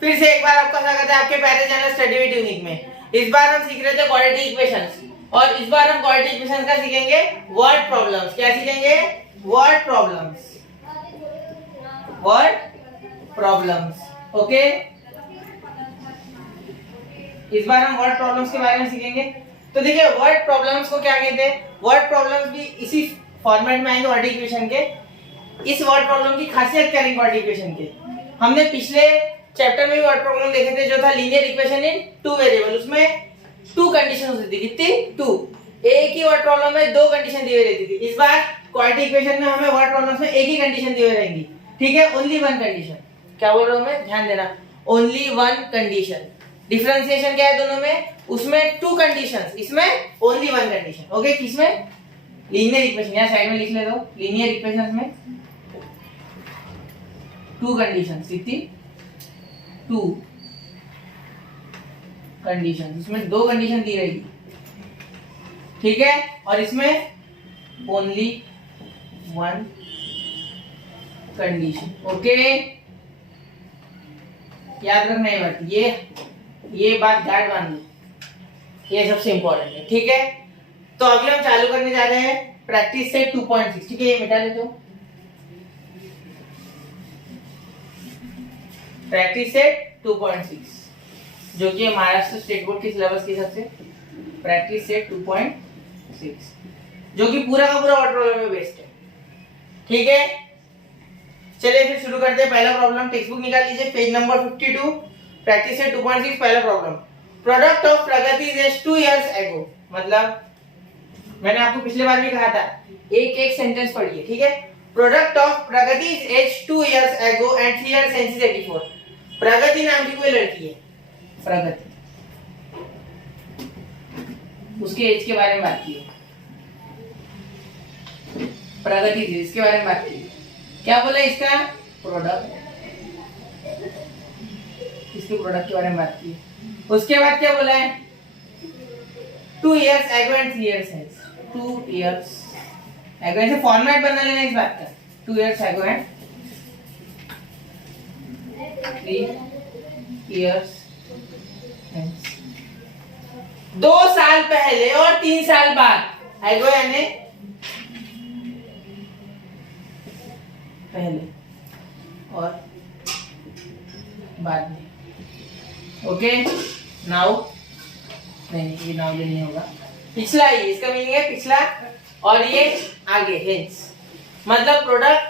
फिर से एक बार आपका स्वागत है आपके प्यारे चैनल स्टडी विद यूनिक में। इस बार हम सीख रहे थे क्वाड्रेटिक इक्वेशंस और इस बार हम क्वाड्रेटिक इक्वेशन का सीखेंगे वर्ड प्रॉब्लम्स। क्या सीखेंगे? Word problems. Word problems, okay. इस बार हम वर्ड प्रॉब्लम्स के बारे में सीखेंगे। तो देखिए वर्ड प्रॉब्लम्स को क्या कहते हैं? वर्ड प्रॉब्लम्स भी इसी फॉर्मेट में आएंगे क्वाड्रेटिक इक्वेशन के। इस वर्ड प्रॉब्लम की खासियत क्या है क्वाड्रेटिक इक्वेशन के? हमने पिछले चैप्टर में भी वर्ड प्रॉब्लम देखे थे जो था linear equation in two variable. उसमें टू कंडीशन होती थी। कितनी? टू। एक ही वर्ड प्रॉब्लम में दो कंडीशन दी हुई रहती थी। इस बार क्वाड्रेटिक इक्वेशन में हमें वर्ड प्रॉब्लम्स में एक ही कंडीशन दी हुई रहेंगी, ठीक है? Only one condition. क्या बोल रहा हूं मैं? ध्यान देना, ओनली वन कंडीशन। डिफरेंशिएशन क्या है दोनों में? उसमें टू कंडीशंस, इसमें ओनली वन कंडीशन, ओके। किसमें? Linear equation. यहां साइड में लिख ले दो, लीनियर इक्वेशंस में टू कंडीशंस। कितनी? Two condition. इसमें दो कंडीशन दी रहेगी, ठीक है? और इसमें ओनली वन कंडीशन, ओके। याद रखना ये बात, ये बात गार्ड बांध लो, ये सबसे इंपॉर्टेंट है, ठीक है? तो अभी हम चालू करने जा रहे हैं प्रैक्टिस सेट 2.6, ठीक है? ये मिटा ले दो, प्रैक्टिस सेट 2.6 जो कि महाराष्ट्र स्टेट बोर्ड के सिलेबस के हिसाब से प्रैक्टिस सेट 2.6 जो कि पूरा का पूरा वर्ड प्रॉब्लम में बेस्ड है, ठीक है? चलिए फिर शुरू करते हैं। पहला प्रॉब्लम, टेक्स्ट बुक निकाल लीजिए, पेज नंबर 52, प्रैक्टिस सेट 2.6। पहला problem, product of Pragati is 2 years ago. मतलब मैंने आपको पिछले बार भी कहा था, एक एक सेंटेंस पढ़िए, ठीक है? Product of Pragati is 2 years ago and 3 years since 84। प्रगति नाम की कोई लड़की है, प्रगति, उसके एज के बारे में बात की, प्रगति थी, इसके बारे में बात की। क्या बोला? इसका प्रोडक्ट, इसके प्रोडक्ट के बारे में बात की। उसके बाद क्या बोला है? 2 years ago and 3 years since. 2 years ago, ऐसे फॉर्मेट बना लेना इस बात का, 2 इयर्स एगो एंड 3 इयर्स। 2 साल पहले और 3 साल बाद। एगो यानी पहले और बाद में, ओके। नाउ नहीं, ये नाउ नहीं होगा, पिछला ही, इसका मीनिंग है पिछला और ये आगे, हेंस। मतलब प्रोडक्ट,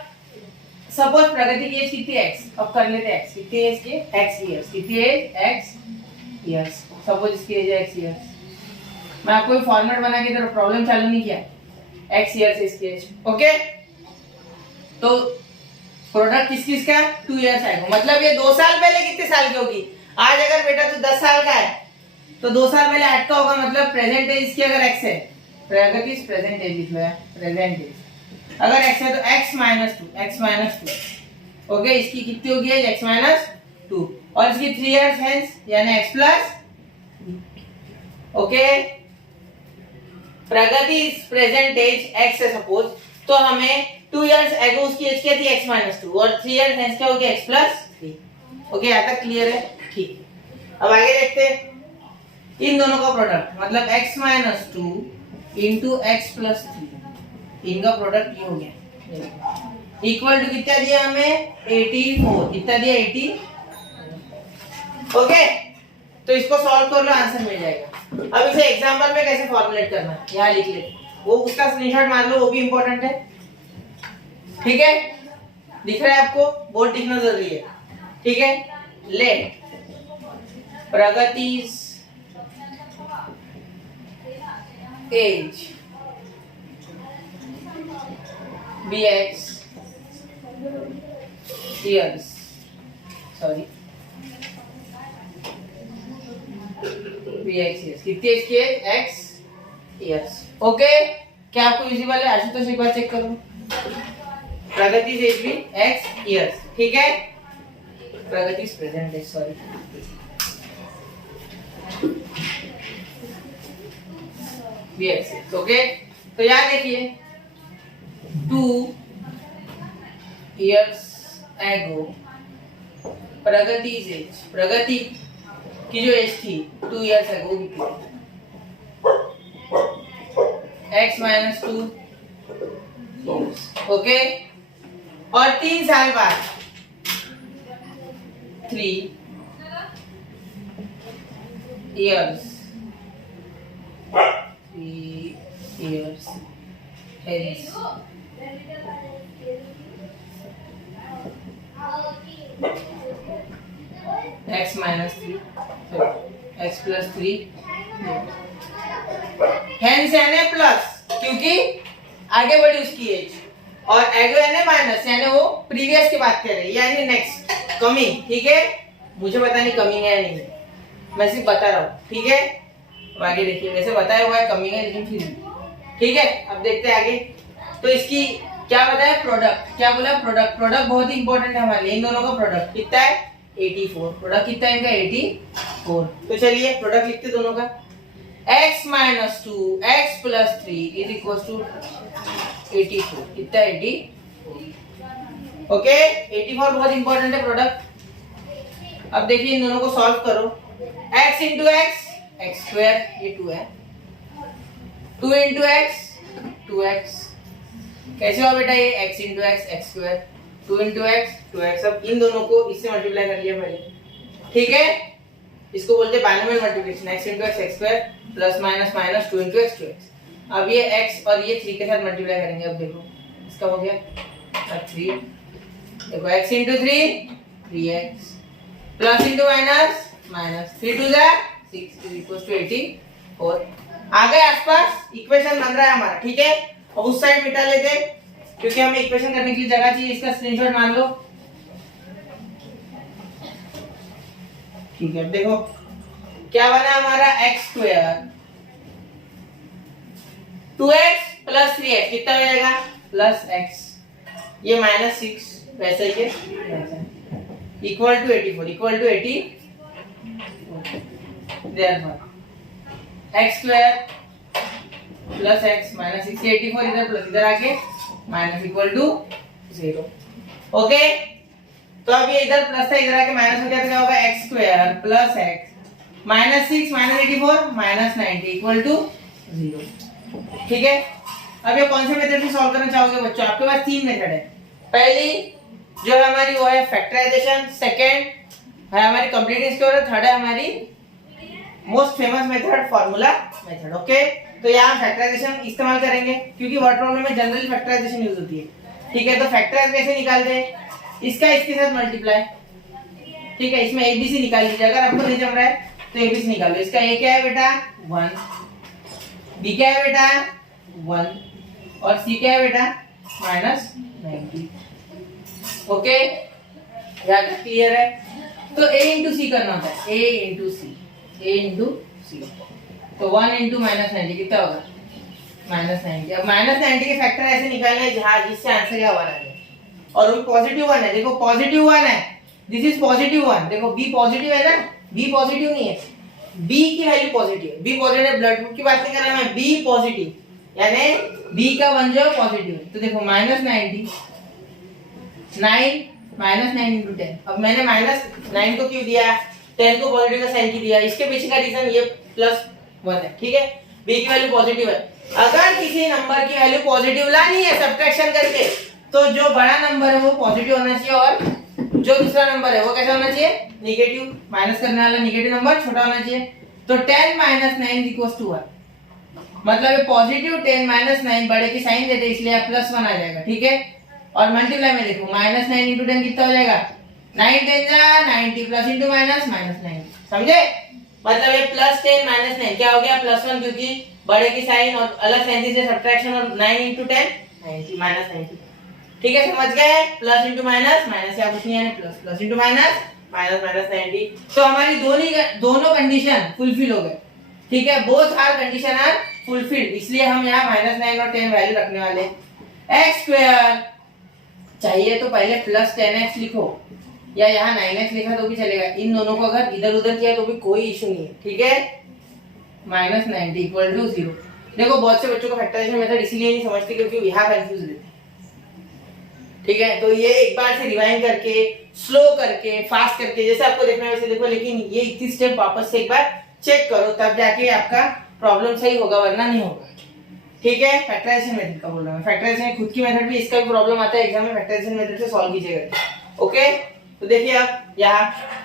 सपोज प्रगति की एज कितनी? x, अब कर लेते हैं x कितनी एज की? x years. कितनी एज? x years. सपोज इसकी एज है x इयर्स। मैं आपको एक फॉर्मेट बना के तरफ प्रॉब्लम चालू नहीं किया, x इयर्स इसकी एज, ओके। तो प्रोडक्ट किस किस का? 2 इयर्स आएगा। मतलब ये 2 साल पहले कितने साल की होगी? आज अगर बेटा तू 10 साल का है तो 2 साल पहले 8 का होगा। मतलब प्रेजेंट एज की अगर x है, प्रगति इज प्रेजेंट एज लिख लो, प्रेजेंट एज। अगर x है तो x माइनस 2, ओके। इसकी कितनी होगी एज? x माइनस 2 और इसकी 3 इयर्स हेंस यानी x plus, okay. Pragati is present age x है सपोज, तो हमें 2 इयर्स एगो उसकी एज क्या थी? x माइनस 2 और 3 इयर्स हेंस क्या होगी? x plus 3, okay. यहाँ तक क्लियर है? ठीक। अब आगे देखते हैं इन दोनों का प्रोडक्ट, मतलब x minus 2 into x plus 3, इनका प्रोडक्ट ये हो गया, इक्वल टू कितना दिया हमें? 84। कितना दिया? 80, ओके। तो इसको सॉल्व कर लो, आंसर मिल जाएगा। अब इसे एग्जांपल में कैसे फॉर्मुलेट करना है यहाँ लिख ले, वो उसका स्क्रीनशॉट मार लो, वो भी इंपॉर्टेंट है, ठीक है? दिख रहा है आपको? बोर्ड दिखना जरूरी है, ठीक है? लेट प्रगति's age be x years, sorry, be x years। कितनी एज की है? x years, okay. क्या आपको विजिबल है? आशुतोष एक बार चेक करो, प्रगति एज भी x years, ठीक है? Pragati present age, sorry, okay. तो यहाँ देखिए 2 years ago Pragati age, Pragati की जो एज थी 2 years ago x minus 2, okay. और 3 साल बाद 3 years, 3 years hence x minus 3, x plus 3 hence na plus, क्योंकि आगे बढ़ी उसकी एज, और एगो na माइनस यानी वो प्रीवियस की बात कर रही है, यानी नेक्स्ट कमिंग, ठीक है। मुझे पता नहीं कमिंग है या नहीं, मैं सिर्फ बता रहा हूँ, ठीक है। अब आगे देखिए, वैसे बताया हुआ है कमिंग है, लेकिन फिर ठीक है। अब देखते हैं आगे। तो इसकी क्या बताया, प्रोडक्ट, क्या बोला, प्रोडक्ट। प्रोडक्ट बहुत ही इंपॉर्टेंट है हमारे लिए, इन दोनों का प्रोडक्ट कितना है 84, प्रोडक्ट कितना है इनका 84। तो चलिए प्रोडक्ट लिखते दोनों का, x minus 2 x plus 3 is equal to 84, कितना 84, ओके। 84 बहुत इंपॉर्टेंट है प्रोडक्ट। अब देखिए इन दोनों को सॉल्व करो, x into x, x square, ये 2 है, 2 इंटू एक्स 2x, कैसे हुआ बेटा ये x into x, x square, 2 into x 2x। अब इन दोनों को इससे मल्टीप्लाई कर लिया पहले, ठीक है। इसको बोलते हैं binomial multiplication, x into x, x square plus minus minus 2 into x 2x। अब ये x और ये 3 के साथ मल्टीप्लाई करेंगे। अब देखो इसका हो गया 3, देखो x into 3 3x plus into minus minus 3 2 जा 6 इज इक्वल टू 84। आ गए आसपास, इक्वेशन बन रहा है हमारा, ठीक है। अब उस साइड मिटा लेते हैं, क्योंकि हमें इक्वेशन करने के लिए जगह चाहिए। इसका स्क्रीनशॉट मान लो, ठीक है। देखो क्या बना हमारा, x square 2x plus 3x कितना हो जाएगा, प्लस x, ये माइनस 6 वैसे ही equal to 84, equal to 80। Therefore x square plus x minus 6, 84 इधर प्लस इधर आके माइनस इक्वल टू 0, ओके। तो अब ये इधर प्लस था, इधर आके माइनस हो गया, तो क्या होगा, x square plus x minus 6 minus 84 minus 90 equal to 0, ठीक है। अब ये कौन से मेथड से सॉल्व करना चाहोगे बच्चों, आपके पास 3 मेथड है। पहली जो है हमारी वो है फैक्टराइजेशन, सेकंड है हमारी कंप्लीट स्क्वायर, थर्ड है हमारी most famous method formula method, okay. तो यहाँ फैक्टराइजेशन इस्तेमाल करेंगे, क्योंकि वर्ड प्रॉब्लम में जनरली फैक्टराइजेशन यूज होती है, ठीक है। तो फैक्टराइज कैसे निकालते हैं, इसका इसके साथ मल्टीप्लाई, ठीक है। इसमें एबीसी निकाल लीजिए, अगर आपको नहीं जम रहा है तो एबीसी निकाल लो। इसका ए क्या है बेटा 1, बी क्या है बेटा 1 और सी क्या है बेटा माइनस 90, ओके। यहाँ तक क्लियर है। तो a इंटू सी करना होता है, a into c, a into c, तो 1 इंटू माइनस 90 कितना होगा माइनस 90। अब माइनस 90 के फैक्टर ऐसे निकालने हैं जहाँ जिससे आंसर क्या 1 आ जाए, और वो पॉजिटिव 1 है, देखो पॉजिटिव 1 है, दिस इज पॉजिटिव 1, देखो b पॉजिटिव है ना, b पॉजिटिव नहीं है, b की वैल्यू पॉजिटिव है, b पॉजिटिव ब्लड ग्रुप की बात नहीं कर रहा मैं, b पॉजिटिव यानी b का 1 जो पॉजिटिव है। तो देखो माइनस 90 9 माइनस 9 इंटू 10। अब मैंने माइनस 9 को क्यों दिया, 10 को पॉजिटिव का साइन क्यों दिया, इसके पीछे का रीजन ये प्लस 1 है, ठीक है। b की वैल्यू पॉजिटिव है, अगर किसी नंबर की वैल्यू पॉजिटिव लानी है सब्ट्रैक्शन करके, तो जो बड़ा नंबर है वो पॉजिटिव होना चाहिए, और जो दूसरा नंबर है वो कैसा होना चाहिए नेगेटिव, माइनस करने वाला नेगेटिव नंबर छोटा होना चाहिए। तो 10 माइनस 9 इक्वल्स टू 1, मतलब ये पॉजिटिव 10 माइनस 9 बड़े की साइन देते इसलिए प्लस 1 आ जाएगा, ठीक है। और मल्टीप्लाई में देखो माइनस 9 इंटू 10 कितना हो जाएगा 9 10 जा 90 प्लस इंटू माइनस माइनस 90, समझे। मतलब ये प्लस 10 माइनस 9 क्या हो गया प्लस 1, क्योंकि बड़े की साइन और अलग साइन से सब्ट्रैक्शन, और 9 इंटू 10 90 माइनस 90, ठीक है। समझ गए, प्लस इंटू माइनस माइनस या कुछ नहीं है, plus plus into minus minus minus 90। तो हमारी दोनों कंडीशन फुलफिल हो गए, ठीक है। Both are condition are fulfilled, इसलिए हम यहाँ माइनस 9 और 10 वैल्यू रखने वाले हैं। एक्स स्क्वायर चाहिए तो पहले प्लस 10x लिखो, या यहाँ 9x लिखा तो भी चलेगा, इन दोनों को अगर इधर उधर किया तो भी कोई इशू नहीं है, ठीक है। Minus 90 equal to 0। देखो बहुत से बच्चों को फैक्टराइजेशन मेथड इसीलिए नहीं समझते क्योंकि यहाँ कंफ्यूज रहते हैं, ठीक है, तो ये एक बार से रिवाइंड करके, स्लो करके, फास्ट करके, जैसे आपको देखना है वैसे देखो, लेकिन ये 31 स्टेप वापस से एक बार चेक करो, तब जाके आपका प्रॉब्लम सही होगा, वरना नहीं होगा। ठीक है, फैक्टराइजेशन मेथड का बोल रहा हूं, फैक्टराइजेशन खुद की मेथड भी, इसका भी प्रॉब्लम आता है एग्जाम में, फैक्टराइजेशन मेथड से सॉल्व कीजिएगा। ओके, तो देखिए अब यहाँ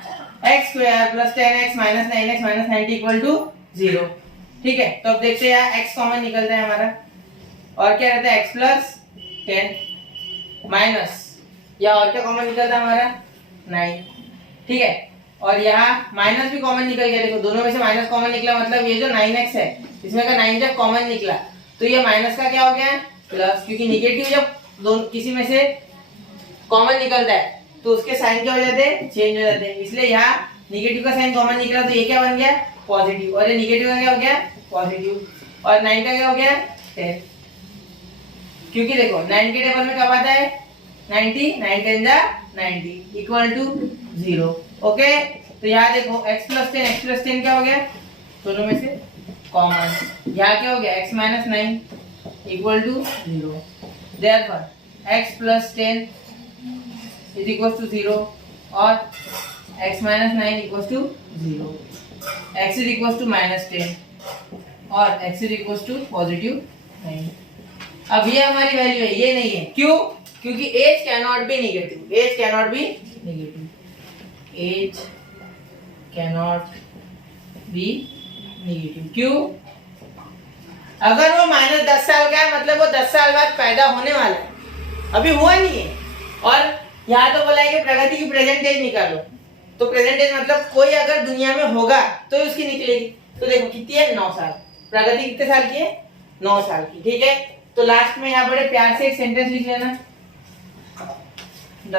x square plus 10x minus 9x minus 90 equal to 0। ठीक है, तो अब देखते हैं यहाँ x कॉमन निकलता है हमारा, और क्या रहता है x प्लस 10 माइनस, या और क्या कॉमन निकलता है हमारा 9। ठीक है, और यहाँ माइनस भी कॉमन निकल गया, देखो दोनों में से माइनस कॉमन निकला, मतलब ये जो 9x है इसमें का 9 जब कॉमन निकला तो ये माइनस का क्या हो गया प्लस, क्योंकि निगेटिव जब दोनों किसी में से कॉमन निकलता है तो उसके साइन क्या हो जाते हैं, चेंज हो जाते हैं, इसलिए यहाँ निगेटिव का साइन कॉमन निकला तो ये क्या बन गया पॉजिटिव, और ये निगेटिव का क्या हो गया पॉजिटिव, और 9 का क्या हो गया 10, क्योंकि देखो 9 के टेबल में कब आता है 90, 9 10 जा 90 इक्वल टू 0। ओके, तो यहाँ देखो x प्लस 10 क्या हो गया, दोनों में से कॉमन, यहाँ क्या हो गया x minus 9 equal to 0, therefore x plus 10 is equal to 0 और x minus 9 equal to 0, x is equal to minus 10 और x is equal to positive 9। अब ये हमारी वैल्यू है, ये नहीं है, क्यों, क्योंकि age cannot be negative, age cannot be negative, age cannot be negative, क्यों, अगर वो माइनस 10 साल का है मतलब वो 10 साल बाद पैदा होने वाला है, अभी हुआ नहीं है, और यहाँ तो बोला है कि प्रगति की प्रेजेंट एज निकालो, तो प्रेजेंट एज मतलब कोई अगर दुनिया में होगा तो उसकी निकलेगी, तो देखो कितनी है 9 साल, प्रगति कितने साल की है 9 साल की। ठीक है, तो लास्ट में यहाँ बड़े प्यार से एक सेंटेंस लिख लेना, the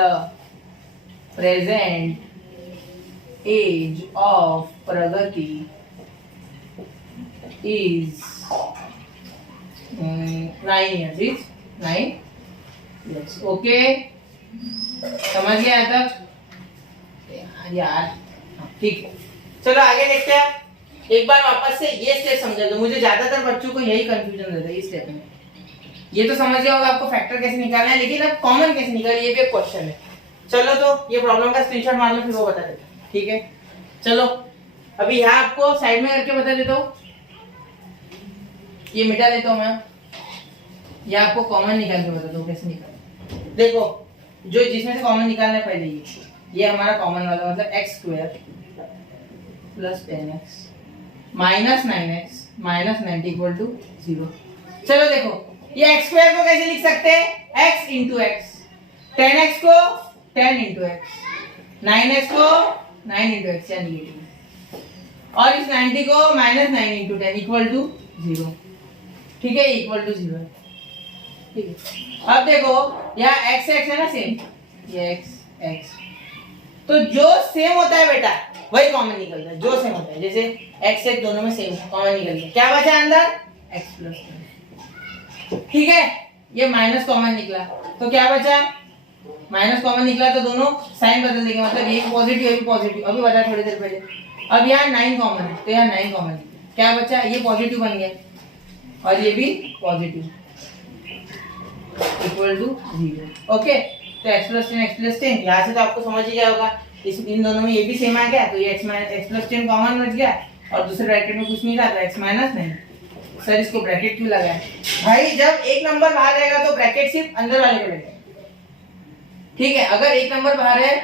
present age of Pragati is 9 years, is 9 years। Okay, समझ गया तक यार, ठीक है, चलो आगे देखते हैं। एक बार वापस से ये स्टेप समझा दो, मुझे ज्यादातर बच्चों को यही कंफ्यूजन रहता है इस स्टेप में। ये तो समझ गया होगा आपको फैक्टर कैसे निकालना है, लेकिन अब कॉमन कैसे निकालना ये भी एक क्वेश्चन है। चलो तो ये प्रॉब्लम का स्क्रीनशॉट मार लो, फिर वो बता देता। ठीक है, चलो अभी यहाँ आपको साइड में करके बता देता हूँ, ये मिटा देता हूँ मैं, ये आपको कॉमन निकाल के बताता हूँ कैसे निकालना। देखो जो जिसमें से कॉमन निकालना है पहले ये हमारा कॉमन वाला, मतलब x square plus 10x minus 9x minus 90 equal to 0। चलो देखो ये x स्क्वायर को कैसे लिख सकते हैं, x इंटू एक्स, 10x को 10 इंटू एक्स, 9x को 9 इंटू एक्स या निगेटिव, और इस 90 को माइनस 9 इंटू 10 इक्वल टू 0। ठीक है, इक्वल टू 0 है। ठीक है, अब देखो यहाँ x x है ना सेम, ये x, तो जो सेम होता है बेटा वही कॉमन निकलता है, जो सेम होता है, जैसे x x दोनों में सेम कॉमन निकल गया, क्या बचा अंदर x प्लस। ठीक है, ये माइनस कॉमन निकला तो क्या बचा, माइनस कॉमन निकला तो दोनों साइन बदल देंगे, मतलब ये पॉजिटिव ये भी पॉजिटिव, अभी बता थोड़ी देर पहले। अब यहाँ 9 कॉमन है तो यहाँ 9 कॉमन, क्या बचा, ये पॉजिटिव बन गया और ये भी पॉजिटिव इक्वल टू 0। ओके, तो x प्लस 10 यहाँ से तो आपको समझ ही गया होगा, इन दोनों में ये भी सेम आ गया, तो ये x प्लस 10 कॉमन बच गया, और दूसरे ब्रैकेट में कुछ नहीं था तो x माइनस 9। सर इसको ब्रैकेट क्यों लगाया भाई, जब एक नंबर बाहर रहेगा तो ब्रैकेट सिर्फ अंदर वाले को लगेगा। ठीक है, अगर एक नंबर बाहर है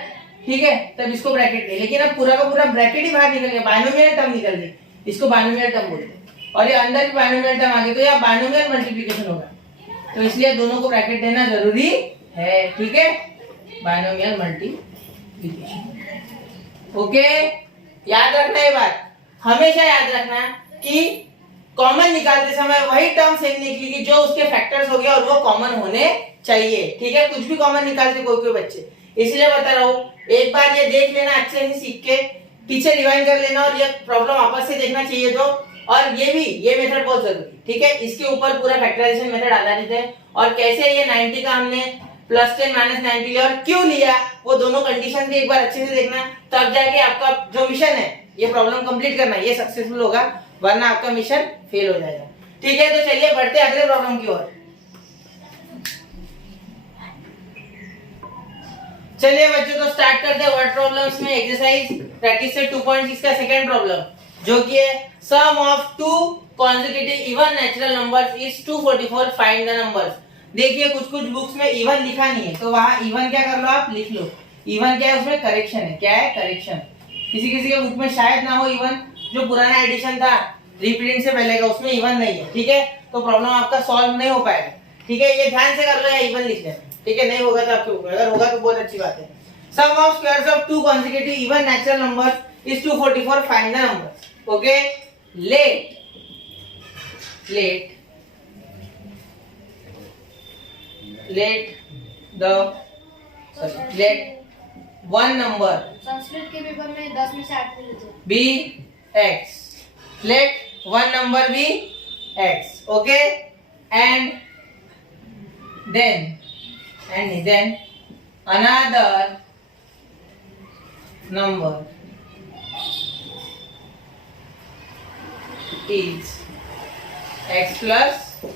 ठीक है तब इसको ब्रैकेट दे, लेकिन अब पूरा का पूरा ब्रैकेट ही बाहर निकल गया, बाइनोमियल टर्म निकल गई, इसको बाइनोमियल टर्म बोलते हैं, और ये अंदर भी बाइनोमियल टर्म आ गया तो यहाँ बाइनोमियल मल्टीप्लिकेशन होगा, तो इसलिए दोनों को ब्रैकेट देना जरूरी है। ठीक है, बाइनोमियल मल्टीप्लिकेशन। ओके, याद रखना ये बात, हमेशा याद रखना कि कॉमन निकालते समय वही टर्म सेम निकलेगी जो उसके फैक्टर्स हो गया और वो कॉमन होने चाहिए। ठीक है, कुछ भी कॉमन निकालते कोई बच्चे, इसलिए बता रहा हूँ, एक बार ये देख लेना अच्छे से सीख के, पीछे रिवाइंड कर लेना और ये प्रॉब्लम वापस से देखना चाहिए तो, और ये मेथड बहुत जरूरी। ठीक है, इसके ऊपर पूरा फैक्टराइजेशन मेथड आधारित है, और कैसे ये 90 का हमने प्लस 10 माइनस 90 लिया और क्यों लिया वो दोनों कंडीशन भी एक बार अच्छे से देखना, तब जाके आपका जो मिशन है ये प्रॉब्लम कंप्लीट करना ये सक्सेसफुल होगा, वरना आपका मिशन फेल हो जाएगा। ठीक है, तो चलिए बढ़ते अगले प्रॉब्लम की ओर। चलिए बच्चों तो स्टार्ट करते हैं वर्ड प्रॉब्लम्स में एक्सरसाइज प्रैक्टिस से 2.6 का सेकंड प्रॉब्लम जो कि है sum of two consecutive even natural numbers is 244 find the numbers. देखिए कुछ बुक्स में इवन लिखा नहीं है तो वहां इवन क्या कर लो आप लिख लो। इवन क्या है उसमें करेक्शन है। क्या है करेक्शन। किसी के बुक में शायद ना हो इवन, जो पुराना एडिशन था रीप्रिंट से पहले का उसमें इवन नहीं है। ठीक है तो प्रॉब्लम आपका सॉल्व नहीं हो पाएगा। ठीक है ये ध्यान से कर लो या इवन लिख लेना। ठीक है नहीं होगा तो आपके अगर होगा तो बहुत अच्छी बात है। Sum of squares of two consecutive even natural numbers is 244 find the numbers. Okay let one number Sanskrit के पेपर में 10 में से 8 मिले थे be x, let one number be x, okay, and then another number is x plus 2।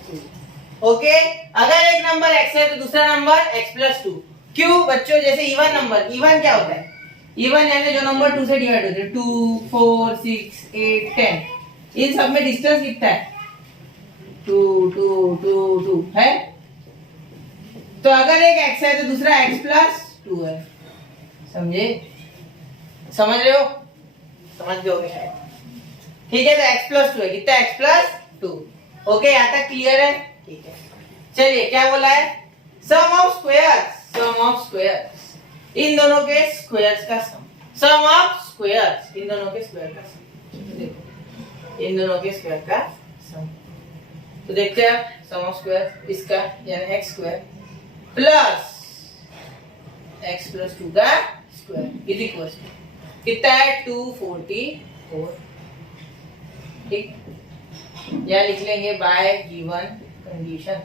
Okay अगर एक number x है तो दूसरा नंबर x प्लस 2। क्यों बच्चों जैसे इवन नंबर, इवन क्या होता है इवन यानी जो नंबर 2 से डिवाइड होते हैं 2 4 6 8 10 इन सब में डिस्टेंस कितना है 2 2 2 2 है। तो अगर एक x है तो दूसरा x प्लस 2 है। समझे समझ रहे हो समझ गए होगे शायद। ठीक है तो x प्लस 2 है कितना x प्लस 2। ओके यहाँ तक क्लियर है। ठीक है चलिए क्या बोला है सम ऑफ स्क्वायर्स इन दोनों के स्क्वायर्स का सम ऑफ स्क्वायर्स इन दोनों के स्क्वायर का सम। देखो इन दोनों के स्क्वायर का सम तो देखते हैं सम ऑफ स्क्वायर इसका यानी x square plus x plus 2 का स्क्वायर इज इक्वल टू कितना है 244। ठीक या लिख लेंगे by given condition.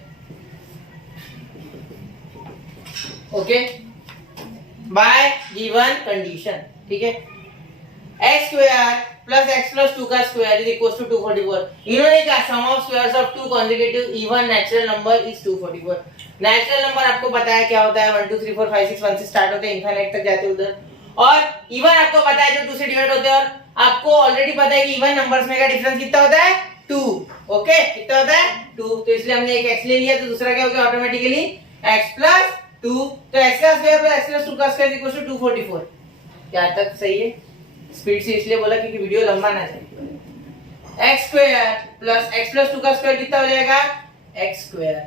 Okay by given condition. ठीक है x square plus x plus 2 का स्क्वायर इज इक्वल टू 244। इन्होंने कहा sum of squares of two consecutive even natural number is 244। Natural number आपको पता है क्या होता है 1 2 3 4 5 6 1 से स्टार्ट होते हैं इनफाइनाइट तक जाते हैं उधर। और इवन आपको पता है जो 2 से डिवाइड होते हैं और आपको ऑलरेडी पता है कि इवन नंबर्स में का डिफरेंस कितना होता है 2। ओके कितना होता है 2 तो इसलिए हमने एक x ले लिया तो दूसरा क्या हो गया ऑटोमेटिकली x प्लस 2 तो x का स्क्वायर प्लस x प्लस 2 का स्क्वायर इक्वल टू 244। क्या तक सही है। स्पीड से इसलिए बोला क्योंकि वीडियो लंबा ना जाए। x square plus x plus 2 का स्क्वायर कितना हो जाएगा x square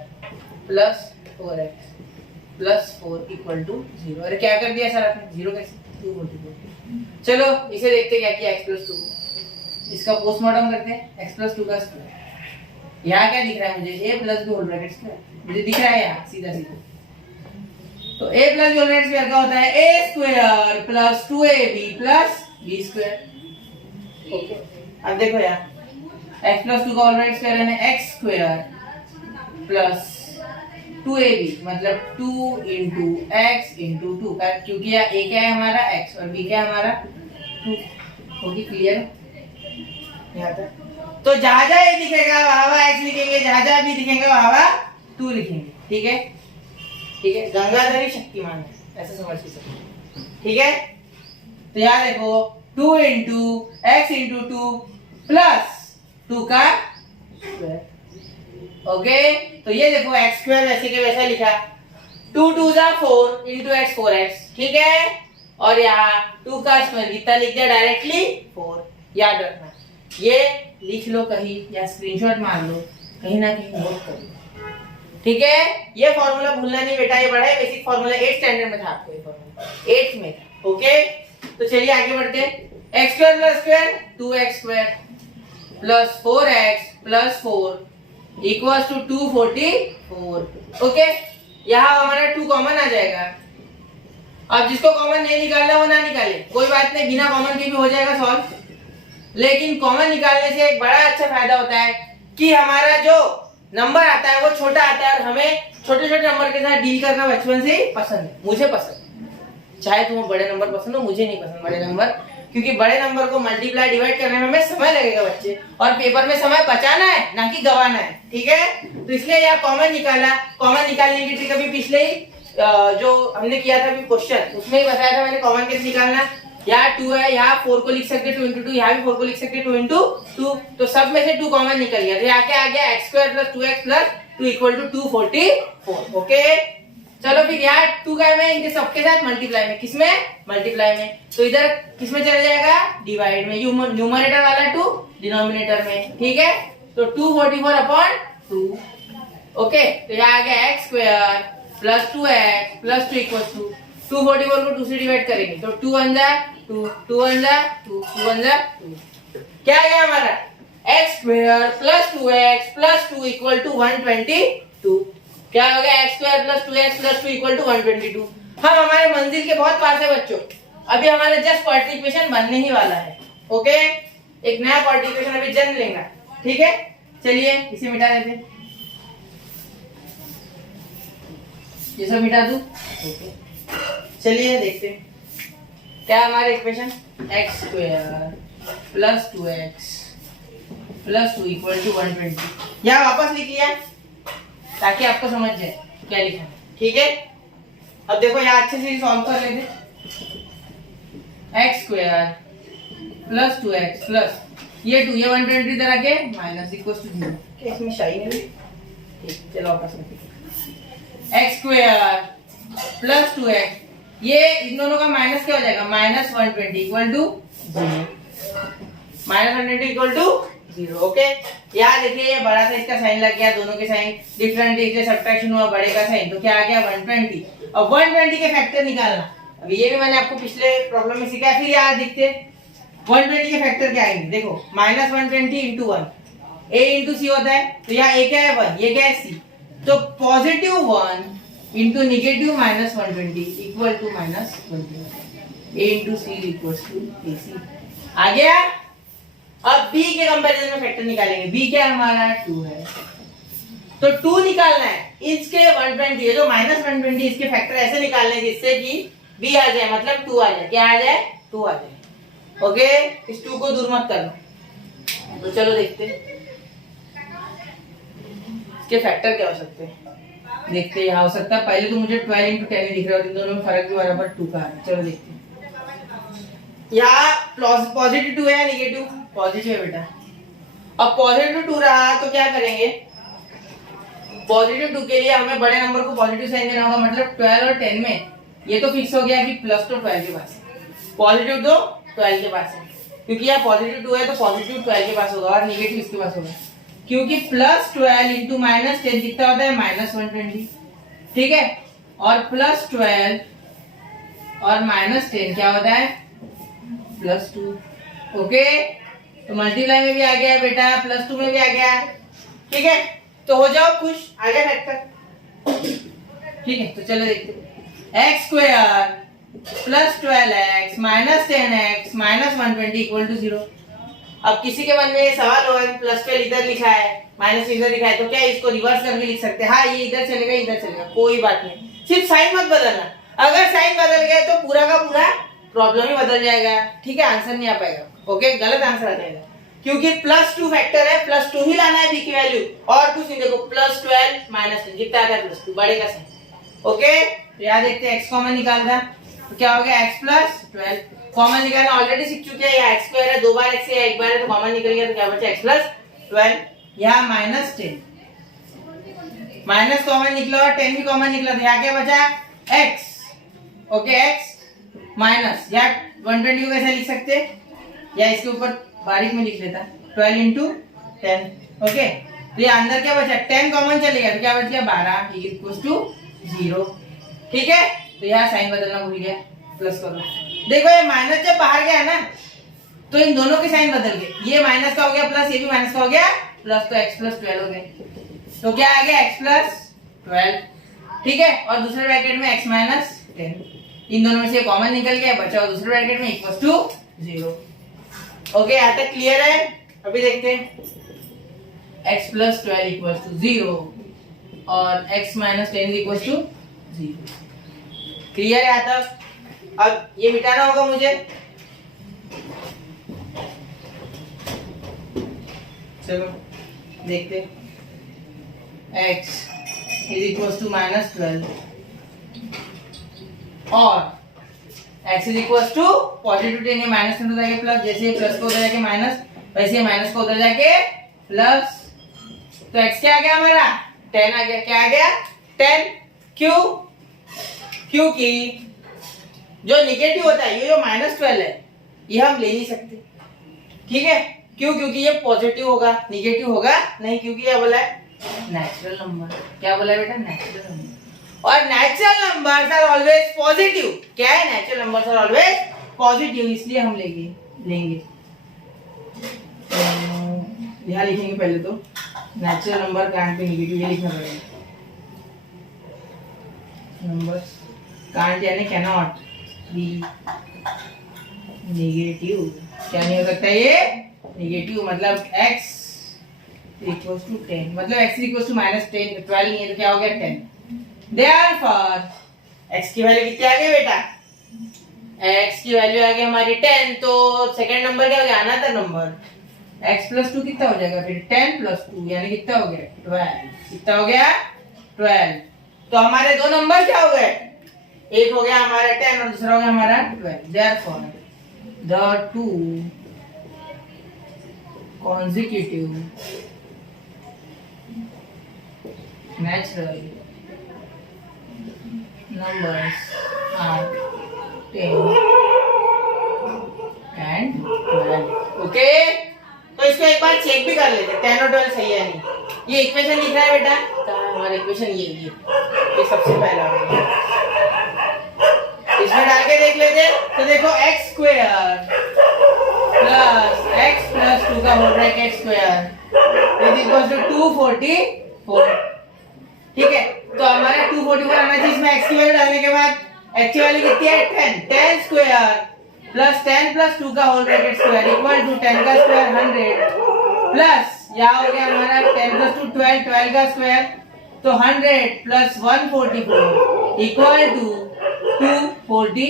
plus 4x plus 4 equal to 0। अरे क्या कर दिया सर आपने 0 कैसे 244। चलो इसे देखते क्या किया x प्लस 2 इसका पोस्टमार्टम करते हैं x प्लस 2 का स्क्वायर। यहाँ क्या दिख रहा है मुझे a plus b whole bracket square मुझे दिख रहा है यहाँ सीधा सीधा। तो a plus b whole bracket square का होता है a square plus 2ab plus b square. Okay अब देखो यहाँ x प्लस 2 का होल ब्रैकेट स्क्वायर है x स्क्वायर प्लस 2ab मतलब 2 इंटू x इंटू 2 का क्योंकि यहाँ a क्या है हमारा x और b क्या है हमारा 2। होगी क्लियर यहाँ तक। तो जहां जहां a दिखेगा वहां x लिखेंगे जहां जहां b दिखेगा वहां 2 लिखेंगे। ठीक है गंगाधरी शक्तिमान है ऐसा समझ के सकते। ठीक है तो यहाँ देखो 2 इंटू x इंटू 2 प्लस 2 का स्क्वायर। ओके तो ये देखो x स्क्वायर वैसे के वैसा लिखा 2 2 जा 4 इंटू x 4x। ठीक है और यहाँ 2 का स्क्वायर कितना लिख दिया डायरेक्टली 4। याद रखना ये लिख लो कहीं या स्क्रीनशॉट मार लो कहीं ना कहीं नोट कर लो। ठीक है ये फॉर्मूला भूलना नहीं बेटा ये बड़ा है बेसिक फॉर्मूला 8th स्टैंडर्ड में था आपको ये फॉर्मूला 8th में था। ओके तो चलिए आगे बढ़ते हैं x square plus square 2x square plus 4x plus 4 equals to 244। Okay यहाँ हमारा 2 कॉमन आ जाएगा। अब जिसको कॉमन नहीं निकालना वो ना निकाले कोई बात नहीं बिना कॉमन के भी हो जाएगा सॉल्व। लेकिन कॉमन निकालने से एक बड़ा अच्छा फायदा होता है कि हमारा जो नंबर आता है वो छोटा आता है और हमें छोटे छोटे नंबर के साथ डील करना बचपन से ही पसंद है। मुझे पसंद चाहे तुम्हें बड़े नंबर पसंद हो मुझे नहीं पसंद बड़े नंबर क्योंकि बड़े नंबर को मल्टीप्लाई डिवाइड करने में हमें समय लगेगा बच्चे और पेपर में समय बचाना है ना कि गवाना है। ठीक है तो इसलिए यहाँ कॉमन निकाला। कॉमन निकालने की ट्रिक अभी पिछले ही जो हमने किया था अभी क्वेश्चन, उसमें ही बताया था मैंने कॉमन कैसे निकालना। यहाँ 2 है, यहाँ 4 को लिख सकते 2 into 2, यहाँ भी 4 को लिख सकते 2 into 2, तो सब में से 2 कॉमन निकल गया, तो यहाँ क्या आ गया x square plus 2x plus 2 equal to 244। Okay, चलो फिर यहाँ 2 का मैं इनके सबके साथ मल्टीप्लाई में, किसमें मल्टीप्लाई में, तो इधर किसमें चला जाएगा डिवाइड में, न्यूमरेटर वाला 2 डिनोमिनेटर में, ठीक है, तो 244 अपॉन 2। ओके, तो यहाँ आ गया x square plus 2x plus 2 equal to 244 को 2 से डिवाइड करेंगे तो 2 1 जा 2, 2 1 जा 2, 2 1 जा 2, क्या आ गया हमारा x square plus 2x plus 2 equal to 122। क्या हो गया x square plus 2x plus 2 equal to 122। हम हमारे मंजिल के बहुत पास है बच्चों, अभी हमारा जस्ट क्वाड्रेटिक इक्वेशन बनने ही वाला है। ओके, एक नया क्वाड्रेटिक इक्वेशन अभी जन्म लेगा, ठीक है। चलिए इसे मिटा देते हैं, ये सब मिटा दूं। ओके, चलिए देखते हैं क्या हमारा equation, x square plus 2x plus 2 equal to 120, यहाँ वापस लिख लिया ताकि आपको समझ जाए क्या लिखा है, ठीक है। अब देखो यहाँ अच्छे से सॉल्व कर लेते, x square plus 2x plus ये 2, ये 120 इधर आके माइनस इक्वल टू 0, क्या इसमें शाही नहीं, ठीक, चलो वापस लिखते, x स्क्वायर प्लस 2x, ये इन दोनों का माइनस क्या हो जाएगा, minus 120 equal to 0, minus 120 equal to 0। Okay, यहाँ देखिए ये बड़ा सा इसका साइन लग गया, दोनों के साइन डिफरेंट है इसलिए सब्ट्रैक्शन हुआ बड़े का साइन, तो क्या आ गया 120। अब 120 के फैक्टर निकालना, अभी ये भी मैंने आपको पिछले प्रॉब्लम में सिखाया। फिर यहाँ देखते 120 के फैक्टर क्या आएंगे, देखो माइनस 120 इंटू 1, a इंटू सी होता है, तो यहाँ a क्या है 1, ये क्या है c, तो positive 1 into negative minus 120 equal to minus 120, a into c equal to a c आ गया। अब b के कंपैरिजन में फैक्टर निकालेंगे, b क्या हमारा 2 है, तो 2 निकालना है, इसके 120 है जो माइनस 120 इसके फैक्टर ऐसे निकालने जिससे कि b आ जाए, मतलब 2 आ जाए, क्या आ जाए 2 आ जाए। ओके, इस 2 को दूर मत करना, तो चलो देखते इसके फैक्टर क्या हो सकते हैं, देखते हैं। यहाँ हो सकता है, पहले तो मुझे 12 इंटू 10 ही दिख रहा है, इन दोनों में फर्क भी बराबर 2 का है, चलो देखते हैं। यहाँ पॉजिटिव 2 है या निगेटिव, पॉजिटिव है बेटा। अब पॉजिटिव 2 रहा तो क्या करेंगे, पॉजिटिव 2 के लिए हमें बड़े नंबर को पॉजिटिव साइन देना होगा, मतलब 12 और 10 में ये तो फिक्स हो गया कि प्लस तो 12 के पास है, पॉजिटिव तो 12 के पास है, क्योंकि यहाँ पॉजिटिव 2 है तो पॉजिटिव 12 के पास होगा और निगेटिव इसके पास होगा, क्योंकि प्लस 12 इंटू माइनस 10 कितना होता है माइनस 120, ठीक है, और प्लस 12 और माइनस 10 क्या होता है प्लस 2। ओके, तो मल्टीप्लाई में भी आ गया बेटा, प्लस 2 में भी आ गया, ठीक है, तो हो जाओ खुश, आ गया फैक्टर, ठीक है। तो चलो देखते हैं, x square plus 12x minus 10x minus 120 equal to 0। अब किसी के मन में ये सवाल होगा कि प्लस 12 इधर लिखा है माइनस इधर लिखा है, तो क्या इसको रिवर्स करके लिख सकते हैं, हाँ ये इधर चलेगा इधर चलेगा, कोई बात नहीं, सिर्फ साइन मत बदलना, अगर साइन बदल गए तो पूरा का पूरा प्रॉब्लम ही बदल जाएगा, ठीक है, आंसर नहीं आ पाएगा। ओके, गलत आंसर आ जाएगा, क्योंकि प्लस 2 फैक्टर है, प्लस 2 ही लाना है b की वैल्यू, और कुछ नहीं, देखो प्लस 12 माइनस 10 जितना आता है प्लस 2 बड़े का साइन। ओके, तो यहाँ देखते हैं x कॉमन निकालना, तो क्या हो गया x प्लस 12, कॉमन निकालना ऑलरेडी सीख चुके हैं, यहाँ x स्क्वायर है, 2 बार x है, 1 बार है, तो कॉमन निकल गया, तो क्या बचा x प्लस 12, यहाँ माइनस 10, माइनस कॉमन निकला और 10 भी कॉमन निकला, तो यहाँ क्या बचा x। ओके, x माइनस, या 120 को कैसे लिख सकते हैं, या इसके ऊपर बारीक में लिख लेता 12 इंटू 10। ओके, तो ये अंदर क्या बचा 10 कॉमन चलेगा, तो क्या बच गया 12 इक्वल टू 0, ठीक है। तो यहाँ साइन बदलना भूल गया, प्लस करो, देखो ये माइनस जब बाहर गया ना तो इन दोनों के साइन बदल गए, ये माइनस का हो गया प्लस, ये भी माइनस का हो गया प्लस, तो x प्लस 12 हो गए, तो क्या आ गया x प्लस 12, ठीक है, और दूसरे ब्रैकेट में x माइनस 10, इन दोनों में से कॉमन निकल गया, बचा और दूसरे ब्रैकेट में इक्वल टू 0। ओके, यहाँ तक क्लियर है। अभी देखते हैं x प्लस 12 इक्वल टू 0 और x minus 10 equal to 0, clear है यहाँ तक। अब ये मिटाना होगा मुझे, चलो देखते, x is equal to minus 12 और x is equal to positive 10 ये माइनस में हो जाएगा प्लस, जैसे प्लस को उधर जाके माइनस वैसे माइनस को उधर जाके प्लस, तो x क्या आ गया हमारा 10 आ गया। क्या आ गया 10। क्यों? क्योंकि जो निगेटिव होता है ये जो -12 है ये हम ले नहीं सकते, ठीक है। क्यों? क्योंकि ये पॉजिटिव होगा, निगेटिव होगा नहीं, क्योंकि ये बोला है नेचुरल नंबर। क्या बोला है बेटा? Natural number. और natural numbers are always positive. क्या है? Natural numbers are always positive, इसलिए हम लेंगे। यहाँ लिखेंगे पहले तो natural number can't be negative, ये लिखना पड़ेगा। नंबर्स कांट यानी कैन नॉट बी नेगेटिव। क्या नहीं हो सकता ये? नेगेटिव। मतलब x इक्वल्स टू 10, मतलब x इक्वल्स टू -10, 12 नहीं है तो क्या हो गया 10। Therefore x की वैल्यू कितनी आ गई बेटा? x की वैल्यू आ गई हमारी 10, तो सेकंड नंबर क्या हो गया? Another number. x प्लस 2 कितना हो जाएगा फिर? 10 प्लस 2 यानी कितना हो गया? 12। कितना हो गया? 12। तो हमारे दो नंबर क्या हो गए? एक हो गया हमारा 10 और दूसरा हो गया हमारा 12। Therefore the two consecutive natural numbers are 10 and 12। Okay, तो इसको एक बार चेक भी कर लेते 10 और 12 सही है नहीं। ये इक्वेशन लिख रहा है बेटा, हमारा इक्वेशन ये सबसे पहला है। इसमें डाल के देख लेते, तो देखो x square plus x plus 2 का whole bracket square is equal to 244। ठीक है, तो हमारा 244 आना चाहिए। इसमें x की वैल्यू डालने के बाद x की वैल्यू कितनी है? 10 स्क्वायर प्लस 10 प्लस 2 का whole bracket square equal to 10 का स्क्वायर 100 प्लस यहाँ हो गया हमारा 10 प्लस 2 12, 12 का स्क्वायर तो 100 प्लस 144 इक्वल टू 240।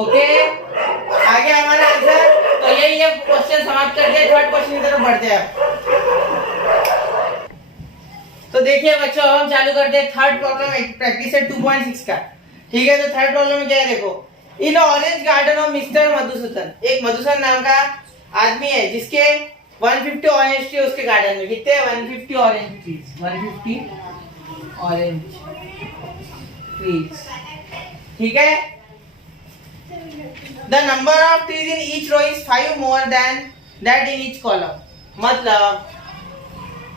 ओके, आ गया हमारा आंसर। तो ये क्वेश्चन समाप्त करते हैं, थर्ड क्वेश्चन की तरफ बढ़ते हैं। तो देखिए बच्चों, अब हम चालू करते हैं थर्ड प्रॉब्लम, प्रैक्टिस है 2.6 का। ठीक है, तो थर्ड प्रॉब्लम में क्या है देखो। In orange garden of mister Madhusudan, एक मधुसूदन नाम का आदमी है जिसके 150 ऑरेंज ट्री उसके गार्डन में। कितने? 150 ऑरेंज ट्रीज, 150 ऑरेंज ट्रीज। ठीक है, the number of trees in each row is 5 more than that in each column. मतलब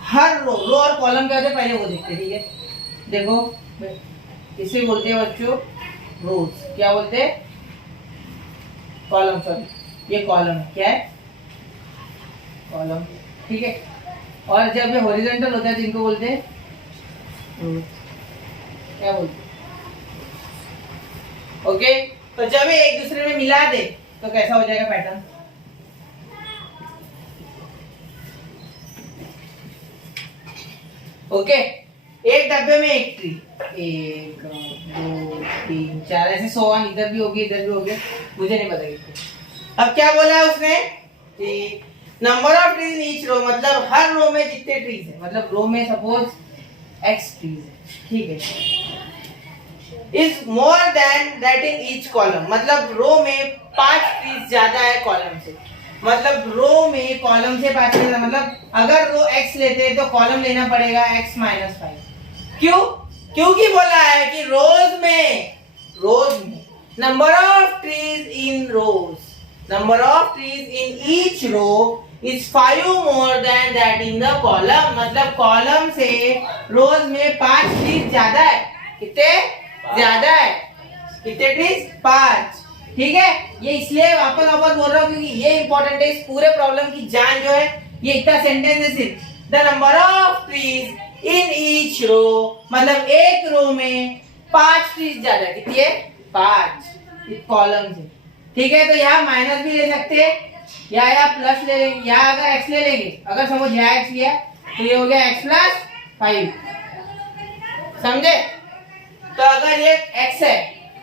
हर रो और कॉलम क्या होते हैं पहले वो देखते हैं। ठीक है, देखो इसे बोलते हैं बच्चों रोज। क्या बोलते हैं? कॉलम। सॉरी, ये कॉलम है। क्या है? कॉलम। ठीक है, और जब ये हॉरिजॉन्टल होता है तो इनको बोलते हैं रोज। क्या बोलते हैं? ओके, तो जब ये एक दूसरे में मिला दे तो कैसा हो जाएगा पैटर्न? ओके, एक डब्बे में एक ट्री, 1 2 3 4 ऐसे 100 इधर भी होगी इधर भी होगी, मुझे नहीं पता कितने। अब क्या बोला है उसने कि number of trees in each row, मतलब हर रो में जितने ट्रीज है, मतलब रो में सपोज x ट्रीज है। ठीक है, is more than that in each column, मतलब रो में 5 ट्रीज ज्यादा है कॉलम से। मतलब रो में कॉलम से 5 ट्रीज, मतलब अगर रो x लेते हैं तो कॉलम लेना पड़ेगा x माइनस 5। क्यों? क्योंकि बोला है कि रोज में number of trees in rows, number of trees in each row is 5 more than that in the column. मतलब कॉलम से रोज में 5 ट्रीज ज्यादा है। कितने ज्यादा है? कितने ट्रीज? 5। ठीक है, ये इसलिए वापस बोल रहा हूँ क्योंकि ये इंपॉर्टेंट है। इस पूरे प्रॉब्लम की जान जो है ये इतना सेंटेंस है सिर्फ। The number of trees in each row, मतलब एक रो में 5 ट्रीज ज्यादा है। कितनी है? 5 इस कॉलम से। ठीक है, तो यहाँ माइनस भी ले सकते हैं या प्लस ले लेंगे, या अगर एक्स ले लेंगे, अगर समझ यहाँ एक्स लिया तो ये हो गया x प्लस 5। समझे? तो अगर ये x है,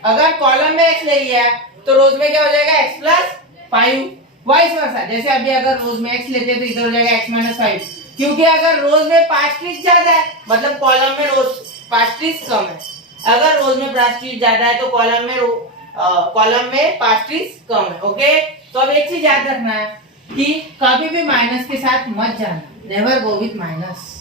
अगर कॉलम में x ले लिया तो रोज में क्या हो जाएगा? x plus 5। वाइस वर्सा, जैसे अभी अगर रोज में x लेते हैं तो इधर हो जाएगा x माइनस 5, क्योंकि अगर रोज में 5 ट्रीज ज्यादा है मतलब कॉलम में रोज 5 ट्रीज कम है। अगर रोज में 5 ट्रीज ज्यादा है तो कॉलम में 5 ट्रीज कम है। ओके, तो अब एक चीज याद रखना है कि कभी भी माइनस के साथ मत जाना, नेवर गो विथ माइनस।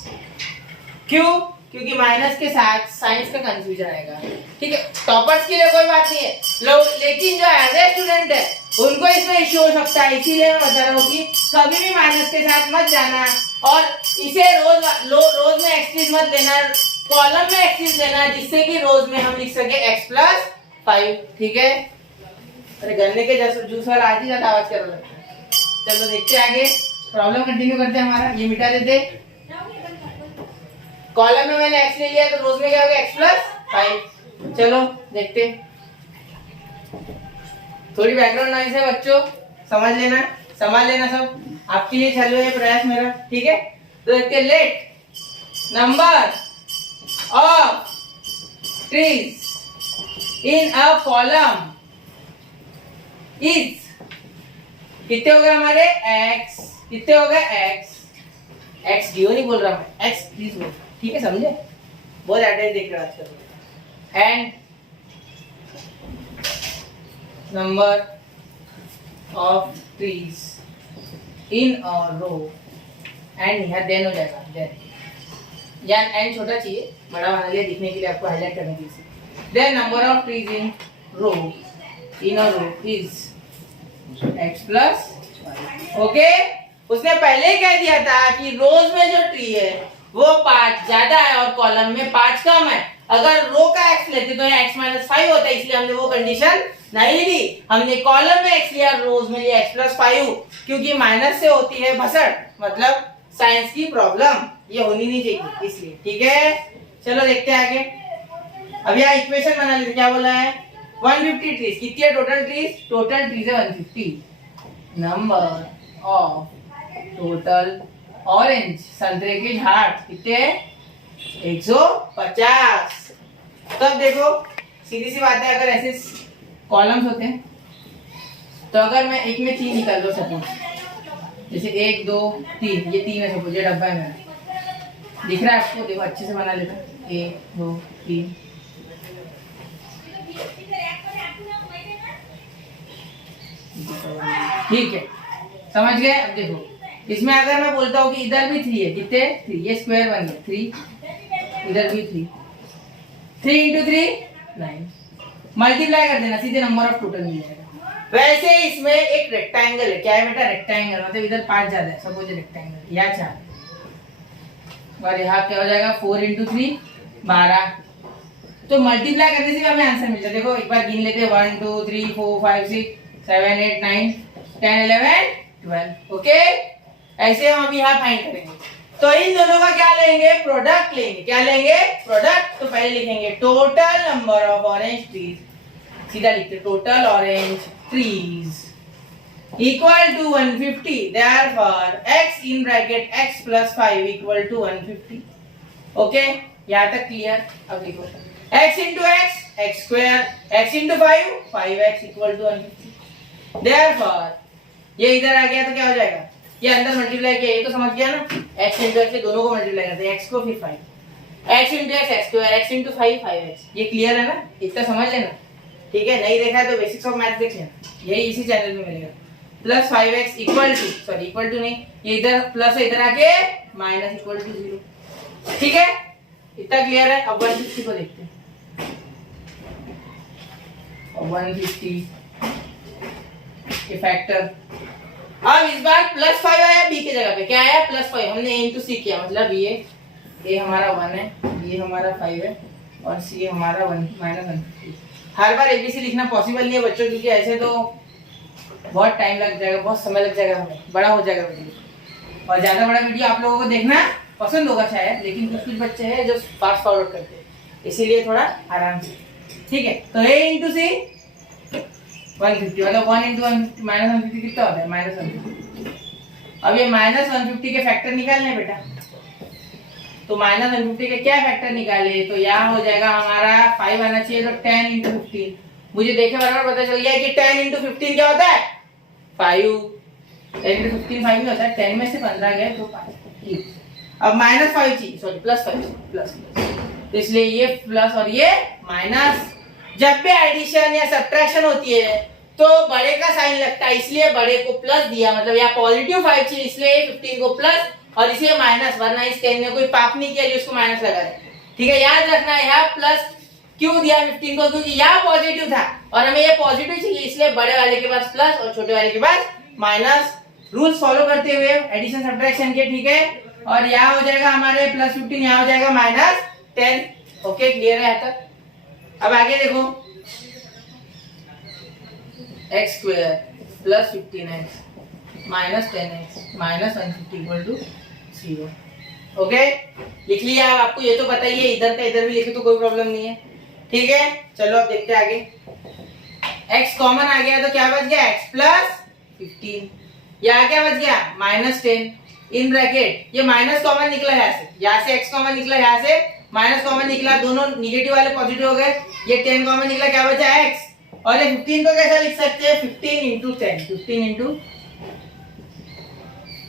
क्यों? क्योंकि माइनस के साथ साइंस का कंफ्यूजन आएगा। ठीक है, टॉपर्स के लिए कोई बात नहीं है लोग, लेकिन जो एवरेज स्टूडेंट है उनको इसमें इश्यू हो सकता है। इसीलिए मैं बता रहा हूँ कि कभी भी माइनस के साथ मत जाना और इसे रोज में एक्सट्रीज मत लेना, कॉलम में एक्सट्रीज लेना, जिससे कि रोज में हम लिख सके x+5। ठीक है, अरे गन्ने के जूस वाला आज ही ज्यादा आवाज कर रहा है। चलो देखते हैं आगे, प्रॉब्लम कंटिन्यू करते हैं। हमारा ये मिटा देते, कॉलम में मैंने x ले लिया तो रोज में क्या होगा x+5। चलो देखते, थोड़ी बैकग्राउंड नॉइज है बच्चों, समझ लेना, संभाल लेना सब, आपके लिए चालू है प्रयास मेरा। ठीक है, तो देखते, let number of trees in a column is, कितने हो गए हमारे x, कितने हो गए x डी नहीं बोल रहा मैं, x प्लीज बोल। ठीक है, समझे, बहुत एडवांस देख रहे हो आजकल। And number of trees in a row, and यहाँ देन हो जाएगा, देन या एंड छोटा चाहिए, बड़ा बना लिया दिखने के लिए, आपको हाईलाइट करने के लिए। Then number of trees in a row is x+5। Okay, उसने पहले ही कह दिया था कि रोज में जो ट्री है वो 5 ज्यादा है और कॉलम में 5 कम है। अगर रो का x लेते तो यहाँ x-5 होता है, इसलिए हमने वो कंडीशन नहीं ली, हमने कॉलम में x लिया, रोज में लिया x+5, क्योंकि माइनस से होती है भसड़, मतलब साइंस की प्रॉब्लम, ये होनी नहीं चाहिए इसलिए। ठीक है, चलो देखते हैं आगे। अब यहाँ इक्वेशन बना लेते, क्या बोला है, 150 ट्रीज, कितनी है टोटल ट्रीज, टोटल ट्रीज है 150। नंबर ऑफ टोटल ऑरेंज, संतरे के झाड़ कितने, 150। तब देखो सीधी सी बात है, अगर ऐसे कॉलम्स होते हैं तो अगर मैं एक में 3 निकाल लो सपोज, जैसे 1 2 3, ये 3 है सपोज, ये डब्बा है मेरा, दिख रहा है आपको, देखो अच्छे से बना लेता, 1 2 3। ठीक है, समझ गए। अब देखो इसमें अगर मैं बोलता हूँ कि इधर भी 3 है, कितने 3, ये स्क्वायर बन गया 3, इधर भी 3 इंटू 3 9, मल्टीप्लाई कर देना, सीधे नंबर ऑफ टोटल मिल जाएगा। वैसे इसमें एक रेक्टेंगल है, क्या है बेटा, रेक्टेंगल, मतलब इधर 5 ज्यादा है, सपोज रेक्टेंगल या 4, और यहाँ क्या हो जाएगा 4 इंटू 3 12, तो मल्टीप्लाई करने से हमें आंसर मिल जाए। देखो एक बार गिन लेते हैं, 1 2 3 4 5 6 7 8 9 10 11 12। ओके, ऐसे हम अभी यहाँ फाइंड करेंगे, तो इन दोनों का क्या लेंगे, प्रोडक्ट लेंगे। क्या लेंगे, प्रोडक्ट। तो पहले लिखेंगे total number of orange trees, सीधा लिखते total orange trees equal to 150, therefore x in bracket x+5 equal to 150। Okay, यहाँ तक क्लियर। अब लिखो x into x x square, x into 5 5x equal to 150। Therefore ये इधर आ गया तो क्या हो जाएगा, ये अंदर मल्टीप्लाई किया, ये तो समझ गया ना, x इंटू x, दोनों को मल्टीप्लाई करते हैं, x को फिर 5, x into x x square, x into 5 5x। ये क्लियर है ना, इतना समझ लेना। ठीक है, नहीं देखा है तो बेसिक्स ऑफ मैथ्स देख लेना, यही इसी चैनल में मिलेगा। Plus 5x equal to, sorry equal to नहीं, ये इधर प्लस है, इधर आके माइनस इक्वल टू 0। ठीक है, इतना क्लियर है। अब 150 को देखते हैं, 150 के फैक्टर। अब इस बार +5 आया b के जगह पे, क्या आया +5, हमने a इंटू सी किया, मतलब ये हमारा 1 है, ये हमारा 5 है और c हमारा 1 -150। हर बार एबीसी लिखना पॉसिबल नहीं है बच्चों, क्योंकि ऐसे तो बहुत टाइम लग जाएगा, बहुत समय लग जाएगा, हमें बड़ा हो जाएगा वीडियो, और ज्यादा बड़ा वीडियो आप लोगों को देखना पसंद होगा शायद, लेकिन कुछ बच्चे हैं जो फास्ट फॉरवर्ड करते हैं, इसीलिए थोड़ा आराम से। ठीक है, तो a इंटू सी 150, मतलब 1 इंटू -150 कितना होता है, -150। अब ये -150 के फैक्टर निकालने बेटा, तो -150 के क्या फैक्टर निकाले, तो यहाँ हो जाएगा हमारा 5 आना चाहिए, तो 10 इंटू 15। मुझे देखे बराबर पता चल गया कि 10 इंटू 15 क्या होता है 5, 10 इंटू 15 5 में होता है, 10 में से 15 गए तो 5। अब -5 चाहिए, सॉरी +5 प्लस तो इसलिए ये प्लस और ये माइनस। जब भी एडिशन या सब्ट्रैक्शन होती है तो बड़े का साइन लगता है, इसलिए बड़े को प्लस दिया, मतलब यहाँ पॉजिटिव 5 चाहिए इसलिए 15 को प्लस और इसे माइनस, वरना इस टेन ने कोई पाप नहीं किया जो इसको माइनस लगा है। ठीक है, याद रखना है यहाँ प्लस क्यों दिया 15 को, क्योंकि यहाँ पॉजिटिव था और हमें ये पॉजिटिव चाहिए, इसलिए बड़े वाले के पास प्लस और छोटे वाले के पास माइनस। रूल्स फॉलो करते हुए एडिशन सब्ट्रैक्शन के। ठीक है, और यहाँ हो जाएगा हमारे प्लस 15, यहाँ हो जाएगा माइनस 10। ओके, क्लियर है यहाँ तक। अब आगे देखो, x square plus 15x minus 10x minus 150 equal to 0। Okay, लिख लिया। आपको ये तो पता ही है, इधर का इधर भी लिखे तो कोई प्रॉब्लम नहीं है। ठीक है, चलो अब देखते हैं आगे। x कॉमन आ गया तो क्या बच गया, x प्लस 15। यहाँ क्या बच गया, माइनस 10 इन ब्रैकेट। ये माइनस कॉमन निकला यहाँ से x कॉमन निकला, यहाँ से माइनस कॉमन निकला, दोनों निगेटिव वाले पॉजिटिव हो गए। ये 10 कॉमन निकला, क्या बचा x। और ये 15 को कैसा लिख सकते हैं, 15 इंटू 10, 15 इंटू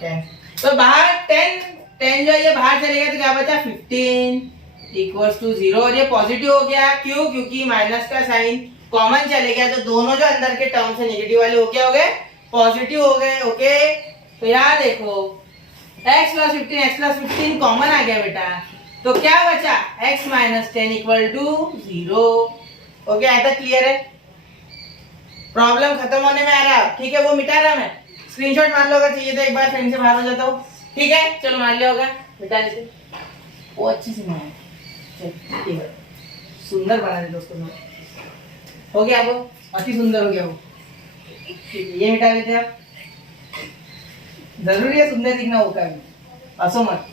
10। तो बाहर 10 जो है ये बाहर चलेगा तो क्या बचा 15 इक्वल्स टू 0। और ये पॉजिटिव हो गया, क्यों, क्योंकि माइनस का साइन कॉमन चले गया तो दोनों जो अंदर के टर्म्स है नेगेटिव वाले हो क्या हो गए, पॉजिटिव हो गए। ओके, तो यहाँ देखो x प्लस 15 कॉमन आ गया बेटा, तो क्या बचा x minus 10 equal to 0। Okay, यहाँ तक क्लियर है। प्रॉब्लम खत्म होने में आ रहा है। ठीक है, वो मिटा रहा मैं, स्क्रीनशॉट मार लो अगर चाहिए तो, एक बार फ्रेंड से बाहर हो जाता हूँ। ठीक है, चलो मार लिया होगा, मिटा लेते। वो अच्छी से बनाए, ठीक है, सुंदर बना देते उसको। हो गया वो, अति सुंदर हो गया वो। ठीक है, ये मिटा लेते आप। जरूरी है सुंदर दिखना होगा भी, असो मत।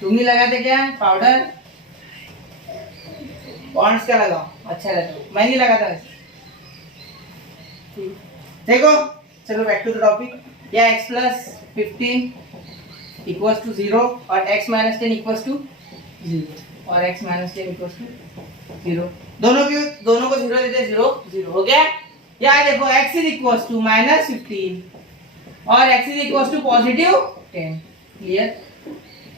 तुम नहीं लगाते क्या पाउडर, पॉन्ड्स का लगाओ, अच्छा रहता है। मैं नहीं लगाता वैसे। देखो, चलो बैक टू द टॉपिक। या x प्लस 15 इक्वल्स टू 0 और x माइनस 10 इक्वल्स टू 0 और x माइनस 10 इक्वल्स टू 0। दोनों को 0 देते, 0 0 हो गया। या देखो x is equals to minus 15 और x is equals to positive 10। Clear,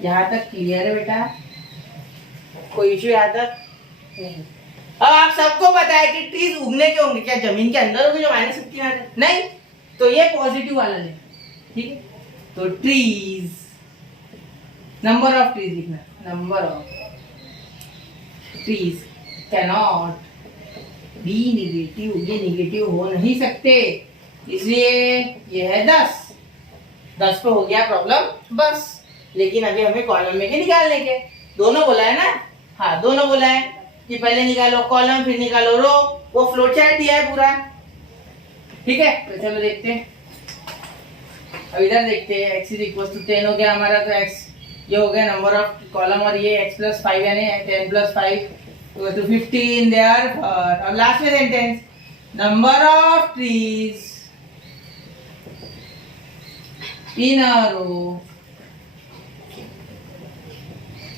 यहाँ तक क्लियर है बेटा, कोई इश्यू यहाँ तक नहीं। अब आप सबको पता है कि ट्रीज उगने के होंगे, क्या जमीन के अंदर होंगे जो माइनस 15 आ रहे, नहीं, तो ये पॉजिटिव वाला ले। ठीक है, तो ट्रीज, नंबर ऑफ ट्रीज लिखना, number of trees cannot be negative, ये निगेटिव हो नहीं सकते, इसलिए ये है 10 पे हो गया प्रॉब्लम बस। लेकिन अभी हमें कॉलम में के निकालने के, दोनों बोला है ना, हाँ दोनों बोला है कि पहले निकालो कॉलम फिर निकालो रो, वो फ्लो चार्ट दिया है पूरा। ठीक है, तो चलो देखते हैं। अब इधर देखते हैं, x इज इक्वल टू 10 हो गया हमारा, तो x ये हो गया नंबर ऑफ कॉलम और ये x प्लस 5 यानी 10 प्लस 5 तो 15 देयर। अब लास्ट में sentence, number of trees in a row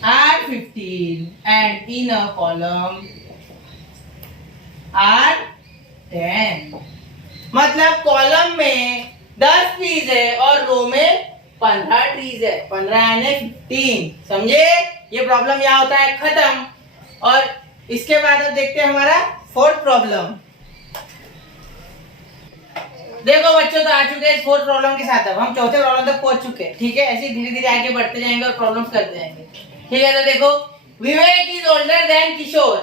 are 15 and in a column are 10। मतलब कॉलम में 10 ट्रीज है और रो में 15 ट्रीज है, 15 यानी 15। समझे, ये प्रॉब्लम यहाँ होता है खत्म। और इसके बाद अब देखते हैं हमारा फोर्थ प्रॉब्लम। देखो बच्चों, तो आ चुके हैं फोर्थ प्रॉब्लम के साथ। अब हम चौथे प्रॉब्लम तक पहुंच चुके हैं। ठीक है, ऐसे धीरे धीरे आगे बढ़ते जाएंगे और प्रॉब्लम्स करते जाएंगे। ठीक है, तो देखो, विवेक इज ओल्डर देन किशोर।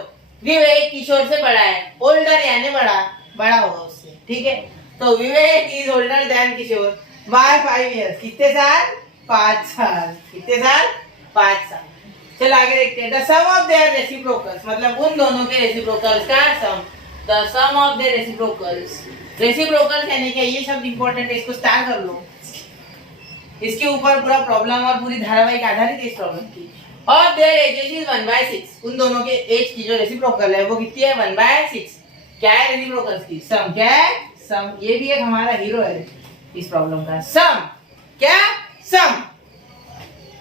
विवेक किशोर से बड़ा है, ओल्डर यानी बड़ा होगा उससे। ठीक है, तो Vivek is older than Kishore by 5 years. कितने साल, 5 साल। कितने साल, 5 साल। चलो आगे देखते हैं। The sum of their reciprocals, मतलब उन दोनों के रेसिप्रोकल्स का sum. The sum of their reciprocals, reciprocals यानी क्या, ये शब्द इंपॉर्टेंट है, इसको स्टार कर लो। इसके ऊपर पूरा प्रॉब्लम और पूरी धारावाहिक आधारित इस प्रॉब्लम की। और देयर एजेस इज 1/6। उन दोनों के एज की जो रेसिप्रोकल है वो कितनी है, 1/6। क्या है रेसिप्रोकल्स की, सम। क्या है, सम। ये भी एक हमारा हीरो है इस प्रॉब्लम का, सम। क्या, सम।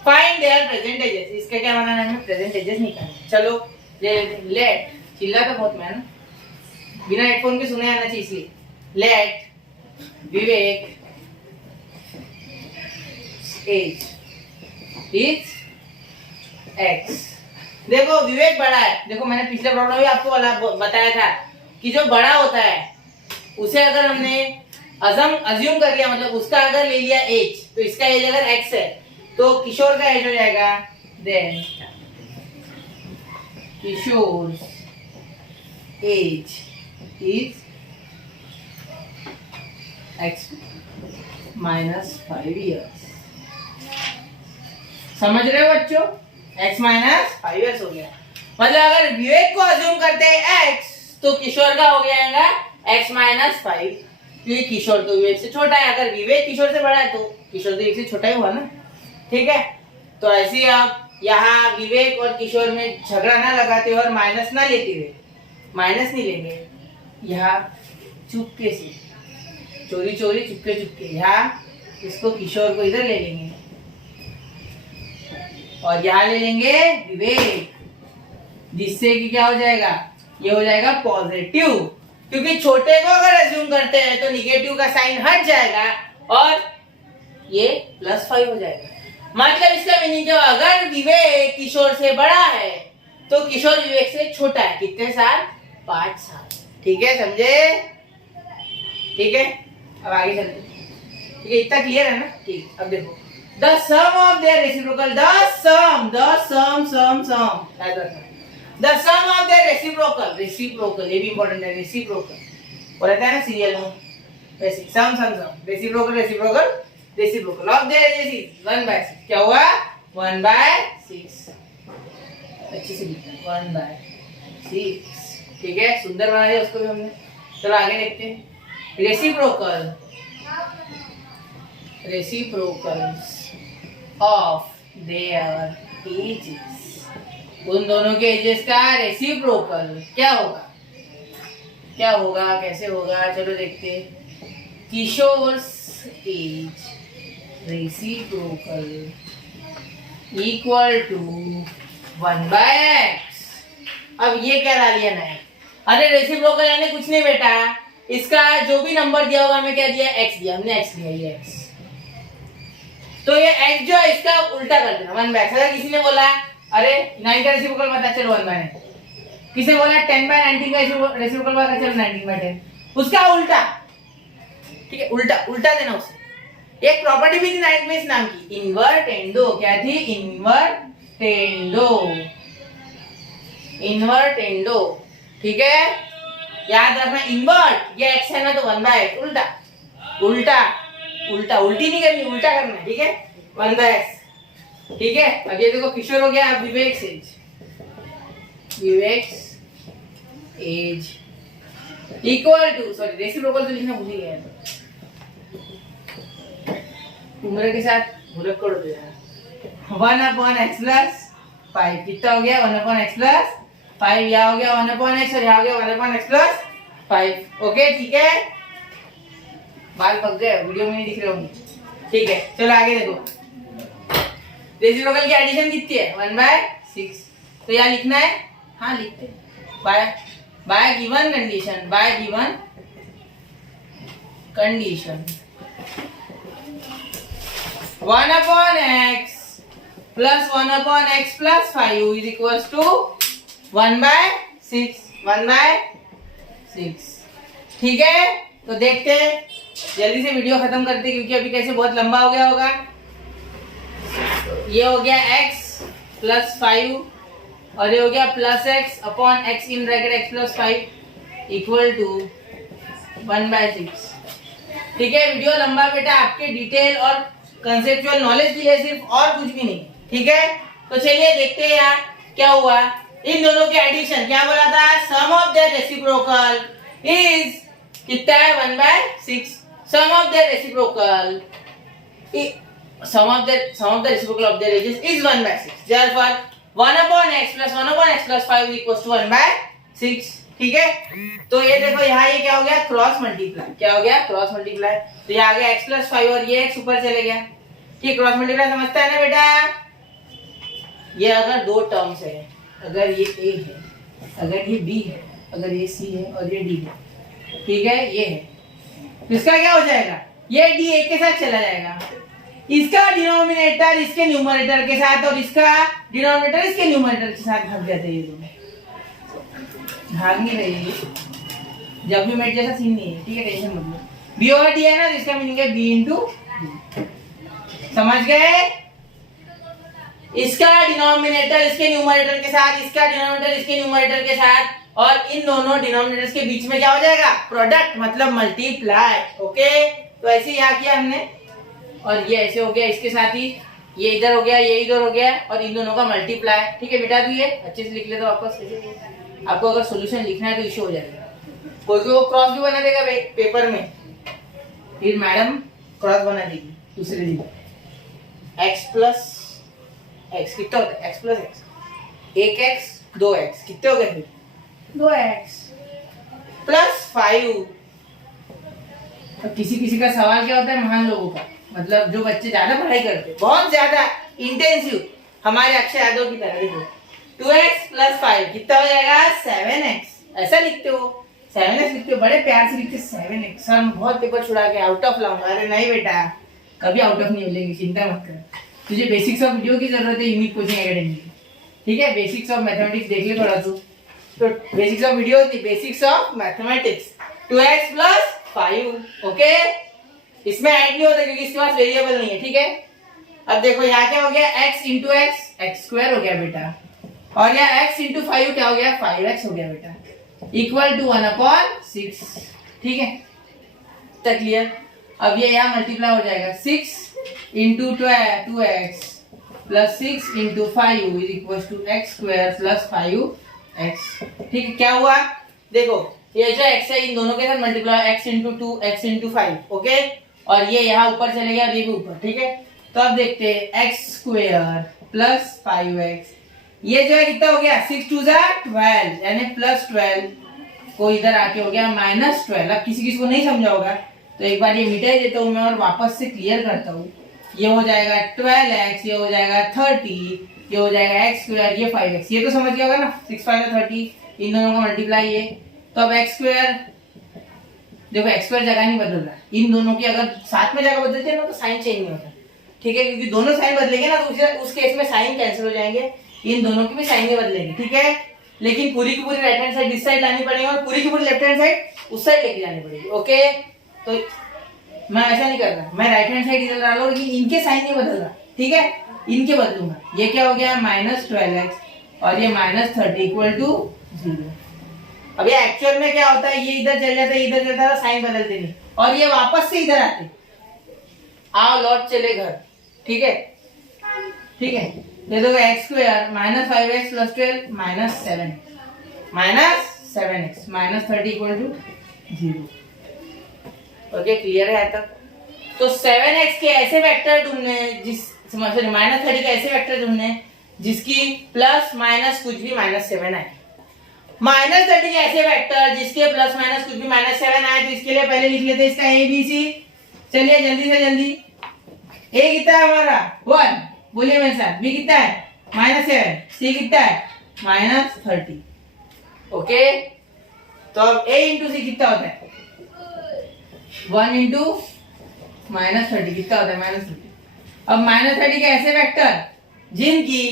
फाइंड देयर प्रेजेंट एजेस, इसका क्या बनाना है, हमें प्रेजेंट एजेस निकालना। चलो लेट, चिल्ला तो बहुत मैं ना, बिना हेडफोन के सुने आना चाहिए, इसलिए let Vivek age is x देखो विवेक बड़ा है, देखो मैंने पिछले प्रॉब्लम में आपको बताया था कि जो बड़ा होता है उसे अगर हमने अज्यूम कर लिया, मतलब उसका अगर ले लिया एज, तो इसका एज अगर एक्स है तो किशोर का एज हो जाएगा then Kishore age is x -5 years। समझ रहे हो बच्चों? x -5 years हो गया। मतलब अगर विवेक को अज्यूम करते हैं x, तो किशोर का हो जाएगा x -5, क्योंकि किशोर तो विवेक से छोटा है। अगर विवेक किशोर से बड़ा है तो किशोर तो एक से छोटा ही हुआ ना, ठीक है। तो ऐसे ही आप यहाँ विवेक और किशोर में झगड़ा ना लगाते और माइनस ना लेते हुए, माइनस नहीं लेंगे, यहाँ चुपके से चोरी चोरी चुपके चुपके यहाँ इसको किशोर को इधर ले लेंगे और यहाँ ले लेंगे विवेक, जिससे कि क्या हो जाएगा, ये हो जाएगा पॉजिटिव, क्योंकि छोटे को अगर अज्यूम करते हैं तो निगेटिव का साइन हट जाएगा और ये +5 हो जाएगा। मतलब इसका मीनिंग क्या, अगर विवेक किशोर से बड़ा है तो किशोर विवेक से छोटा है। कितने साल? 5 साल। ठीक है, समझे? ठीक है, अब आगे चलते। ठीक है, इतना क्लियर है ना? ठीक। अब देखो the sum of their reciprocal, the sum of their reciprocal, ये भी important है, reciprocal और रहता है ना सीरियल में वैसे sum reciprocal of their ages is 1/6। क्या हुआ? 1/6। अच्छी से लिखना 1/6। ठीक है, सुंदर बना दिया उसको भी हमने। चलो आगे देखते हैं। रेसिप्रोकल्स ऑफ देयर एजेस, उन दोनों के एजेस का रेसिप्रोकल क्या होगा? क्या होगा, कैसे होगा? चलो देखते हैं। Kishore's age reciprocal equal to 1/x। अब ये क्या डाल लिया ना? अरे रेसिप्रोकल यानी कुछ नहीं बेटा, इसका जो भी नंबर दिया होगा हमें क्या दिया? x दिया, हमने x दिया, ये x। तो ये x जो है इसका उल्टा कर देना 1/x। अगर किसी ने बोला अरे 9 का रेसिप्रोकल बता, चलो 1/9। किसी ने बोला 10/19 का रेसिप्रोकल बता, चलो 19/10। उसका उल्टा, ठीक है, उल्टा देना उसे। एक प्रॉपर्टी भी थी 9th में इस नाम की, इन्वर्टेंडो। क्या थी? इन्वर्टेंडो। ठीक है, याद रखना, इन्वर्ट ये x है ना, तो 1/x उल्टी नहीं करनी, उल्टा करना है। ठीक है, 1/x। ठीक है, अब ये देखो किशोर हो गया। अब Vivek age equal to, sorry reciprocal तो लिखना भूल ही गया, उम्र के साथ भुलक्कड़ हो गया। 1/x + 5 कितना हो गया? 1/x + 5। यहाँ हो गया 1/x और यहाँ हो गया 1/x + 5। ओके, ठीक है, बाल पक गए, वीडियो में नहीं दिख रहे होंगे। ठीक है, चलो आगे देखो। रेसिप्रोकल की एडिशन कितनी है? 1/6। तो यहाँ लिखना है, हाँ लिखते bye given condition, 1/x + 1/x + 5 is equals to 1/6। 1/6। ठीक है, तो देखते हैं, जल्दी से वीडियो खत्म करते, क्योंकि अभी कैसे बहुत लंबा हो गया होगा। ये हो गया x + 5 और ये हो गया +x/x in bracket x + 5 equal to 1/6। ठीक है, वीडियो लंबा बेटा, आपके डिटेल और कंसेप्चुअल नॉलेज के लिए सिर्फ, और कुछ भी नहीं। ठीक है, तो चलिए देखते हैं यार क्या हुआ। इन दोनों के एडिशन क्या बोला था? Sum of their reciprocal is कितना है? 1/6। Sum of their reciprocal of their ages is 1/6। therefore 1/x + 1/x + 5 equals to 1/6। ठीक है, तो ये देखो यहाँ ये क्या हो गया? Cross multiply. क्या हो गया? Cross multiply. तो यहाँ आ गया x + 5 और ये x ऊपर चले गया। ठीक, क्रॉस मल्टीप्लाई समझता है ना बेटा? ये अगर दो टर्म्स है, अगर ये a है, अगर ये b है, अगर ये c है और ये d है, ठीक है, ये है, तो इसका क्या हो जाएगा? ये d एक के साथ चला जाएगा, इसका डिनोमिनेटर इसके न्यूमरेटर के साथ और इसका डिनोमिनेटर इसके न्यूमरेटर के साथ भाग जाते हैं ये दोनों। भाग नहीं रही, जब भी मेट जैसा सीन नहीं है, ठीक है, टेंशन मत लो। बी ओवर डी है ना, इसका मीनिंग है बी इंटू डी। समझ गए? इसका डिनोमिनेटर इसके न्यूमरेटर के साथ, इसका डिनोमिनेटर इसके न्यूमरेटर के साथ, और इन दोनों डिनोमिनेटर्स के बीच में क्या हो जाएगा? प्रोडक्ट, मतलब मल्टीप्लाई। ओके, तो ऐसे यहाँ किया हमने, और ये ऐसे हो गया इसके साथ ही, ये इधर हो गया, ये इधर हो गया, और इन दोनों का मल्टीप्लाई। ठीक है बेटा, भी ये अच्छे से लिख ले तो आपको अगर सोल्यूशन लिखना है तो इश्यू हो जाएगा। कोई को क्रॉस भी बना देगा पेपर में, फिर मैडम क्रॉस बना देगी दूसरे दिन। x प्लस एक्स कितना होता है? x plus x, 1x 2x कितने हो गए फिर? 2x plus 5। तो किसी किसी का सवाल क्या होता है, महान लोगों का, मतलब जो बच्चे ज्यादा पढ़ाई करते हैं, बहुत ज्यादा इंटेंसिव, हमारे अक्षय यादव की तरह। देखो 2x प्लस 5 कितना हो जाएगा? 7x। ऐसा लिखते हो, 7x लिखते हो, बड़े प्यार से लिखते 7x। सर बहुत पेपर छुड़ा के आउट ऑफ लाऊंगा। अरे नहीं बेटा, कभी आउट ऑफ नहीं मिलेंगे, चिंता मत कर। तुझे बेसिक्स ऑफ वीडियो की जरूरत है यूनिक कोचिंग एकेडमी की, ठीक है? बेसिक्स ऑफ मैथमेटिक्स देख ले थोड़ा तो बेसिक्स ऑफ वीडियो थी, basics of mathematics. 2x plus 5। Okay, इसमें ऐड नहीं होता क्योंकि इसके पास वेरिएबल नहीं है, ठीक है? अब देखो यहाँ क्या हो गया? x into x, x square हो गया बेटा, और यहाँ x इंटू 5 क्या हो गया? 5x हो गया बेटा, इक्वल टू 1/6। ठीक है, तक क्लियर? अब ये यहाँ मल्टीप्लाई हो जाएगा, 6 into 2x plus 6 into 5 is equal to x square plus 5x। ठीक है, क्या हुआ? देखो ये जो x है इन दोनों के साथ multiply, x into 2 x into 5। Okay, और ये यहाँ ऊपर चले गया और ये भी ऊपर। ठीक है, तो अब देखते हैं x स्क्वायर प्लस 5x, ये जो है कितना हो गया? 6 2 12, यानी प्लस 12 को इधर आके हो गया माइनस 12। अब किसी किसी को नहीं समझा होगा तो एक बार ये मिटा ही देता हूँ मैं और वापस से क्लियर करता हूँ। ये हो जाएगा 12x, ये हो जाएगा 30, ये हो जाएगा x स्क्वायर, ये 5x। ये तो समझ गया होगा ना, 6 5 30, इन दोनों का मल्टीप्लाई ये। तो अब x स्क्वायर, देखो x स्क्वायर जगह नहीं बदल रहा, इन दोनों की अगर साथ में जगह बदलते हैं ना तो साइन चेंज नहीं होता। ठीक है, क्योंकि दोनों साइन बदलेंगे ना तो उस केस में साइन कैंसिल हो जाएंगे, इन दोनों की भी साइन नहीं बदलेंगे। ठीक है, लेकिन पूरी की पूरी राइट हैंड साइड इस साइड लानी पड़ेगी और पूरी की पूरी लेफ्ट हैंड साइड उस साइड लेके जानी पड़ेगी। ओके, तो मैं ऐसा नहीं कर रहा, मैं राइट हैंड साइड इधर डाल रहा हूँ लेकिन इनके साइन नहीं बदल रहा। ठीक है, इनके बदलूंगा। ये क्या हो गया? माइनस 12x और ये माइनस 30 इक्वल टू 0। अब ये एक्चुअल में क्या होता है, ये इधर चल जाता है, इधर चलता है, साइन बदलते नहीं, और ये वापस से इधर आते, आओ लौट चले घर। ठीक है, ठीक है, ये देखो x square minus 5x plus 12 minus 7x minus 30 equal to 0। Okay, clear है तक? तो 7x के ऐसे वेक्टर ढूंढने माइनस 30 के ऐसे वेक्टर ढूंढने जिसकी प्लस माइनस कुछ भी माइनस 7 आए। माइनस 30 के ऐसे वेक्टर जिसके प्लस माइनस कुछ भी माइनस 7 आए, तो इसके लिए पहले लिख लेते हैं इसका ABC। चलिए जल्दी से जल्दी, A कितना है हमारा? 1, बोलिए मेरे साथ। B कितना है? -7। C कितना है? -30। ओके, तो अब A इंटू C कितना होता है? 1 इंटू -30 कितना होता है? -30। अब -30 के ऐसे वेक्टर जिनकी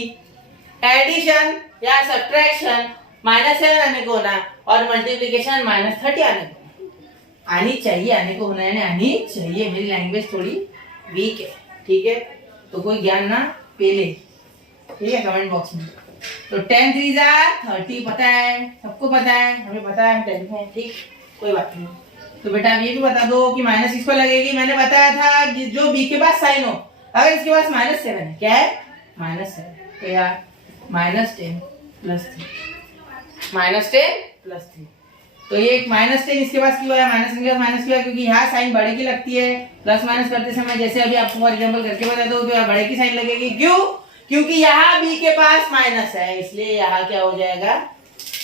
एडिशन या सब्ट्रैक्शन -7 आने को होना और मल्टीप्लिकेशन -30 आने को आनी चाहिए, आने को होना है, आनी चाहिए। मेरी लैंग्वेज थोड़ी वीक है, ठीक है, तो कोई ज्ञान ना पेले, ठीक है, कमेंट बॉक्स में। तो 10 3 30 पता है, सबको पता है, हमें पता है, 10 है, ठीक, कोई बात नहीं। तो बेटा अब ये भी बता दो कि माइनस किस पर लगेगी। मैंने बताया था जो बी के पास साइन हो, अगर इसके पास -7 है, क्या है? -7, तो यार -10 प्लस 3, तो ये एक -10 इसके पास क्यों है? -10 के पास माइनस क्यों है? क्योंकि यहाँ साइन बड़े की लगती है, प्लस माइनस करते समय, जैसे अभी आपको फॉर एग्जांपल करके बता दो, तो यहाँ बड़े की साइन लगेगी। क्यों? क्योंकि यहाँ बी के पास माइनस है, इसलिए यहाँ क्या हो जाएगा?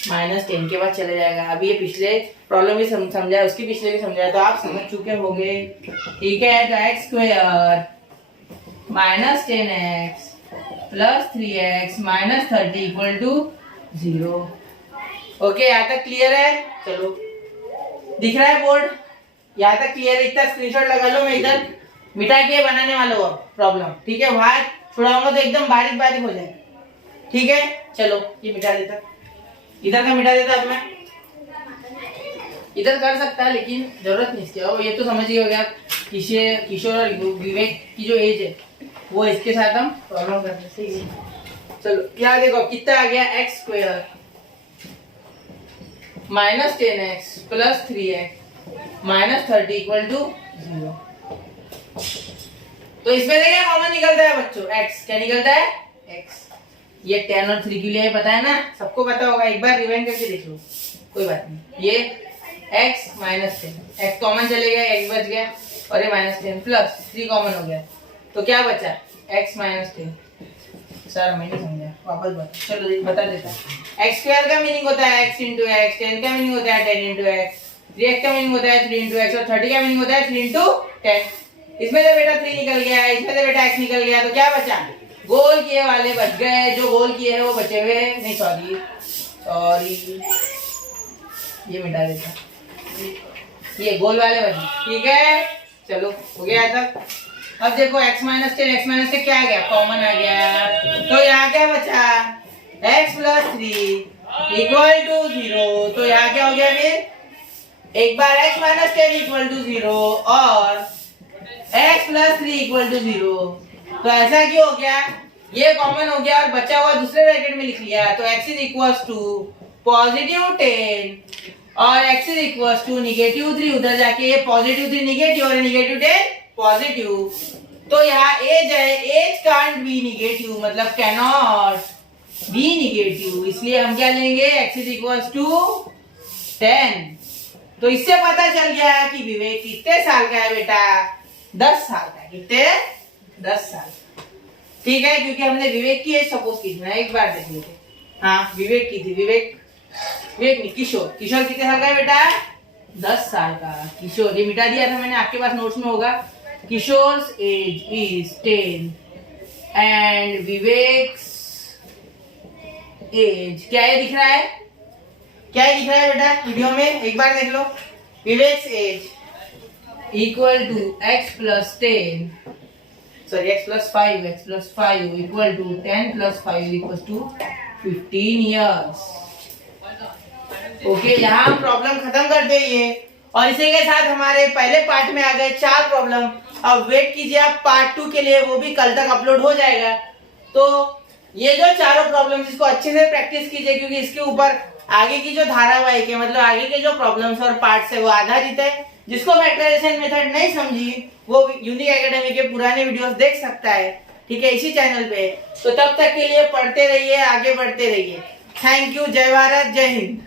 -10 के बाद चले जाएगा। अभी ये पिछले प्रॉब्लम भी समझाया, उसकी पिछले भी समझाया, तो आप समझ चुके होंगे। ठीक है, तो x square -10x plus 3x minus 30 equal to 0। Okay, यहाँ तक क्लियर है? चलो, दिख रहा है बोर्ड? यहाँ तक क्लियर है? इतना स्क्रीनशॉट लगा लो, मैं इधर मिटा के बनाने वाला वो प्रॉब्लम, ठीक है। वहां छुड़ाऊंगा तो एकदम बारीक बारीक हो जाए, ठीक है। चलो ये मिटा देता, इधर का मिटा देता। अब मैं इधर कर सकता है लेकिन जरूरत नहीं इसकी। और ये तो समझ ही हो गया, किशोर और विवेक की जो एज है वो इसके साथ हम प्रॉब्लम करते हैं, ठीक है। चलो क्या देखो कितना आ गया, x square minus 10x plus 3x minus 30 equal to 0। तो इसमें से क्या कॉमन निकलता है बच्चों, x। क्या निकलता है, x। ये 10 और 3 के लिए पता है ना, सबको पता होगा, एक बार रिवाइंड करके देख लो, कोई बात नहीं। ये x माइनस 10, x कॉमन चले गया, x बच गया, और ये माइनस 10 प्लस 3 कॉमन हो गया, तो क्या बचा, x माइनस 10। सर मैं नहीं समझा, वापस बता, चलो बता देता। x स्क्वायर का मीनिंग होता है x इंटू एक्स, 10 का मीनिंग होता है 10 इंटू एक्स, 3x का मीनिंग होता है 3 इंटू एक्स, और 30 का मीनिंग होता है 3 इंटू 10। इसमें से बेटा 3 निकल गया, इसमें से बेटा x निकल गया, तो क्या बचा, गोल किए वाले बच गए, जो गोल किए हैं वो बचे हुए नहीं, सॉरी ये मिटा देता, ये गोल वाले बचे, ठीक है। चलो हो गया तक। अब देखो x माइनस 10 क्या आ गया, कॉमन आ गया, तो यहाँ क्या बचा, x प्लस 3 इक्वल टू 0। तो यहाँ क्या हो गया, फिर एक बार x माइनस 10 इक्वल टू 0 और x प्लस 3 इक्वल टू 0। तो ऐसा क्यों हो गया, ये कॉमन हो गया और बचा हुआ दूसरे ब्रैकेट में लिख लिया, तो x is equal to positive 10 और x is equal to negative 3। उधर जाके ये पॉजिटिव 3 निगेटिव और निगेटिव 10 पॉजिटिव। तो यहाँ एज है, एज कांट बी निगेटिव, मतलब कैन नॉट बी निगेटिव, इसलिए हम क्या लेंगे, x इज इक्वल टू 10। तो इससे पता चल गया कि विवेक कितने साल का है बेटा, 10 साल का। कितने, 10 साल, ठीक है। क्योंकि हमने विवेक की एज सपोज की थी ना, एक बार देख लेते। हाँ विवेक की थी, विवेक नहीं, किशोर कितने साल का है बेटा, 10 साल का। किशोर ये मिटा दिया था मैंने, आपके पास नोट्स में होगा। Kishore's age is 10 and Vivek's age, क्या ये दिख रहा है, क्या ये दिख रहा है बेटा वीडियो में, एक बार देख लो। Vivek's age equal to x plus 10, sorry x plus 5 equal to 10 plus 5 equal to 15 years. Okay, यहाँ हम प्रॉब्लम खत्म कर देंगे और इसी के साथ हमारे पहले पार्ट में आ गए 4 प्रॉब्लम। अब वेट कीजिए आप पार्ट 2 के लिए, वो भी कल तक अपलोड हो जाएगा। तो ये जो चारों प्रॉब्लम, इसको अच्छे से प्रैक्टिस कीजिए, क्योंकि इसके ऊपर आगे की जो धारावाहिक है, मतलब आगे के जो प्रॉब्लम्स और पार्ट्स है वो आधारित है। जिसको फैक्टराइजेशन मेथड नहीं समझी वो यूनिक एकेडमी के पुराने वीडियोस देख सकता है, ठीक है, इसी चैनल पे। तो तब तक के लिए पढ़ते रहिए, आगे बढ़ते रहिए। थैंक यू, जय भारत, जय हिंद।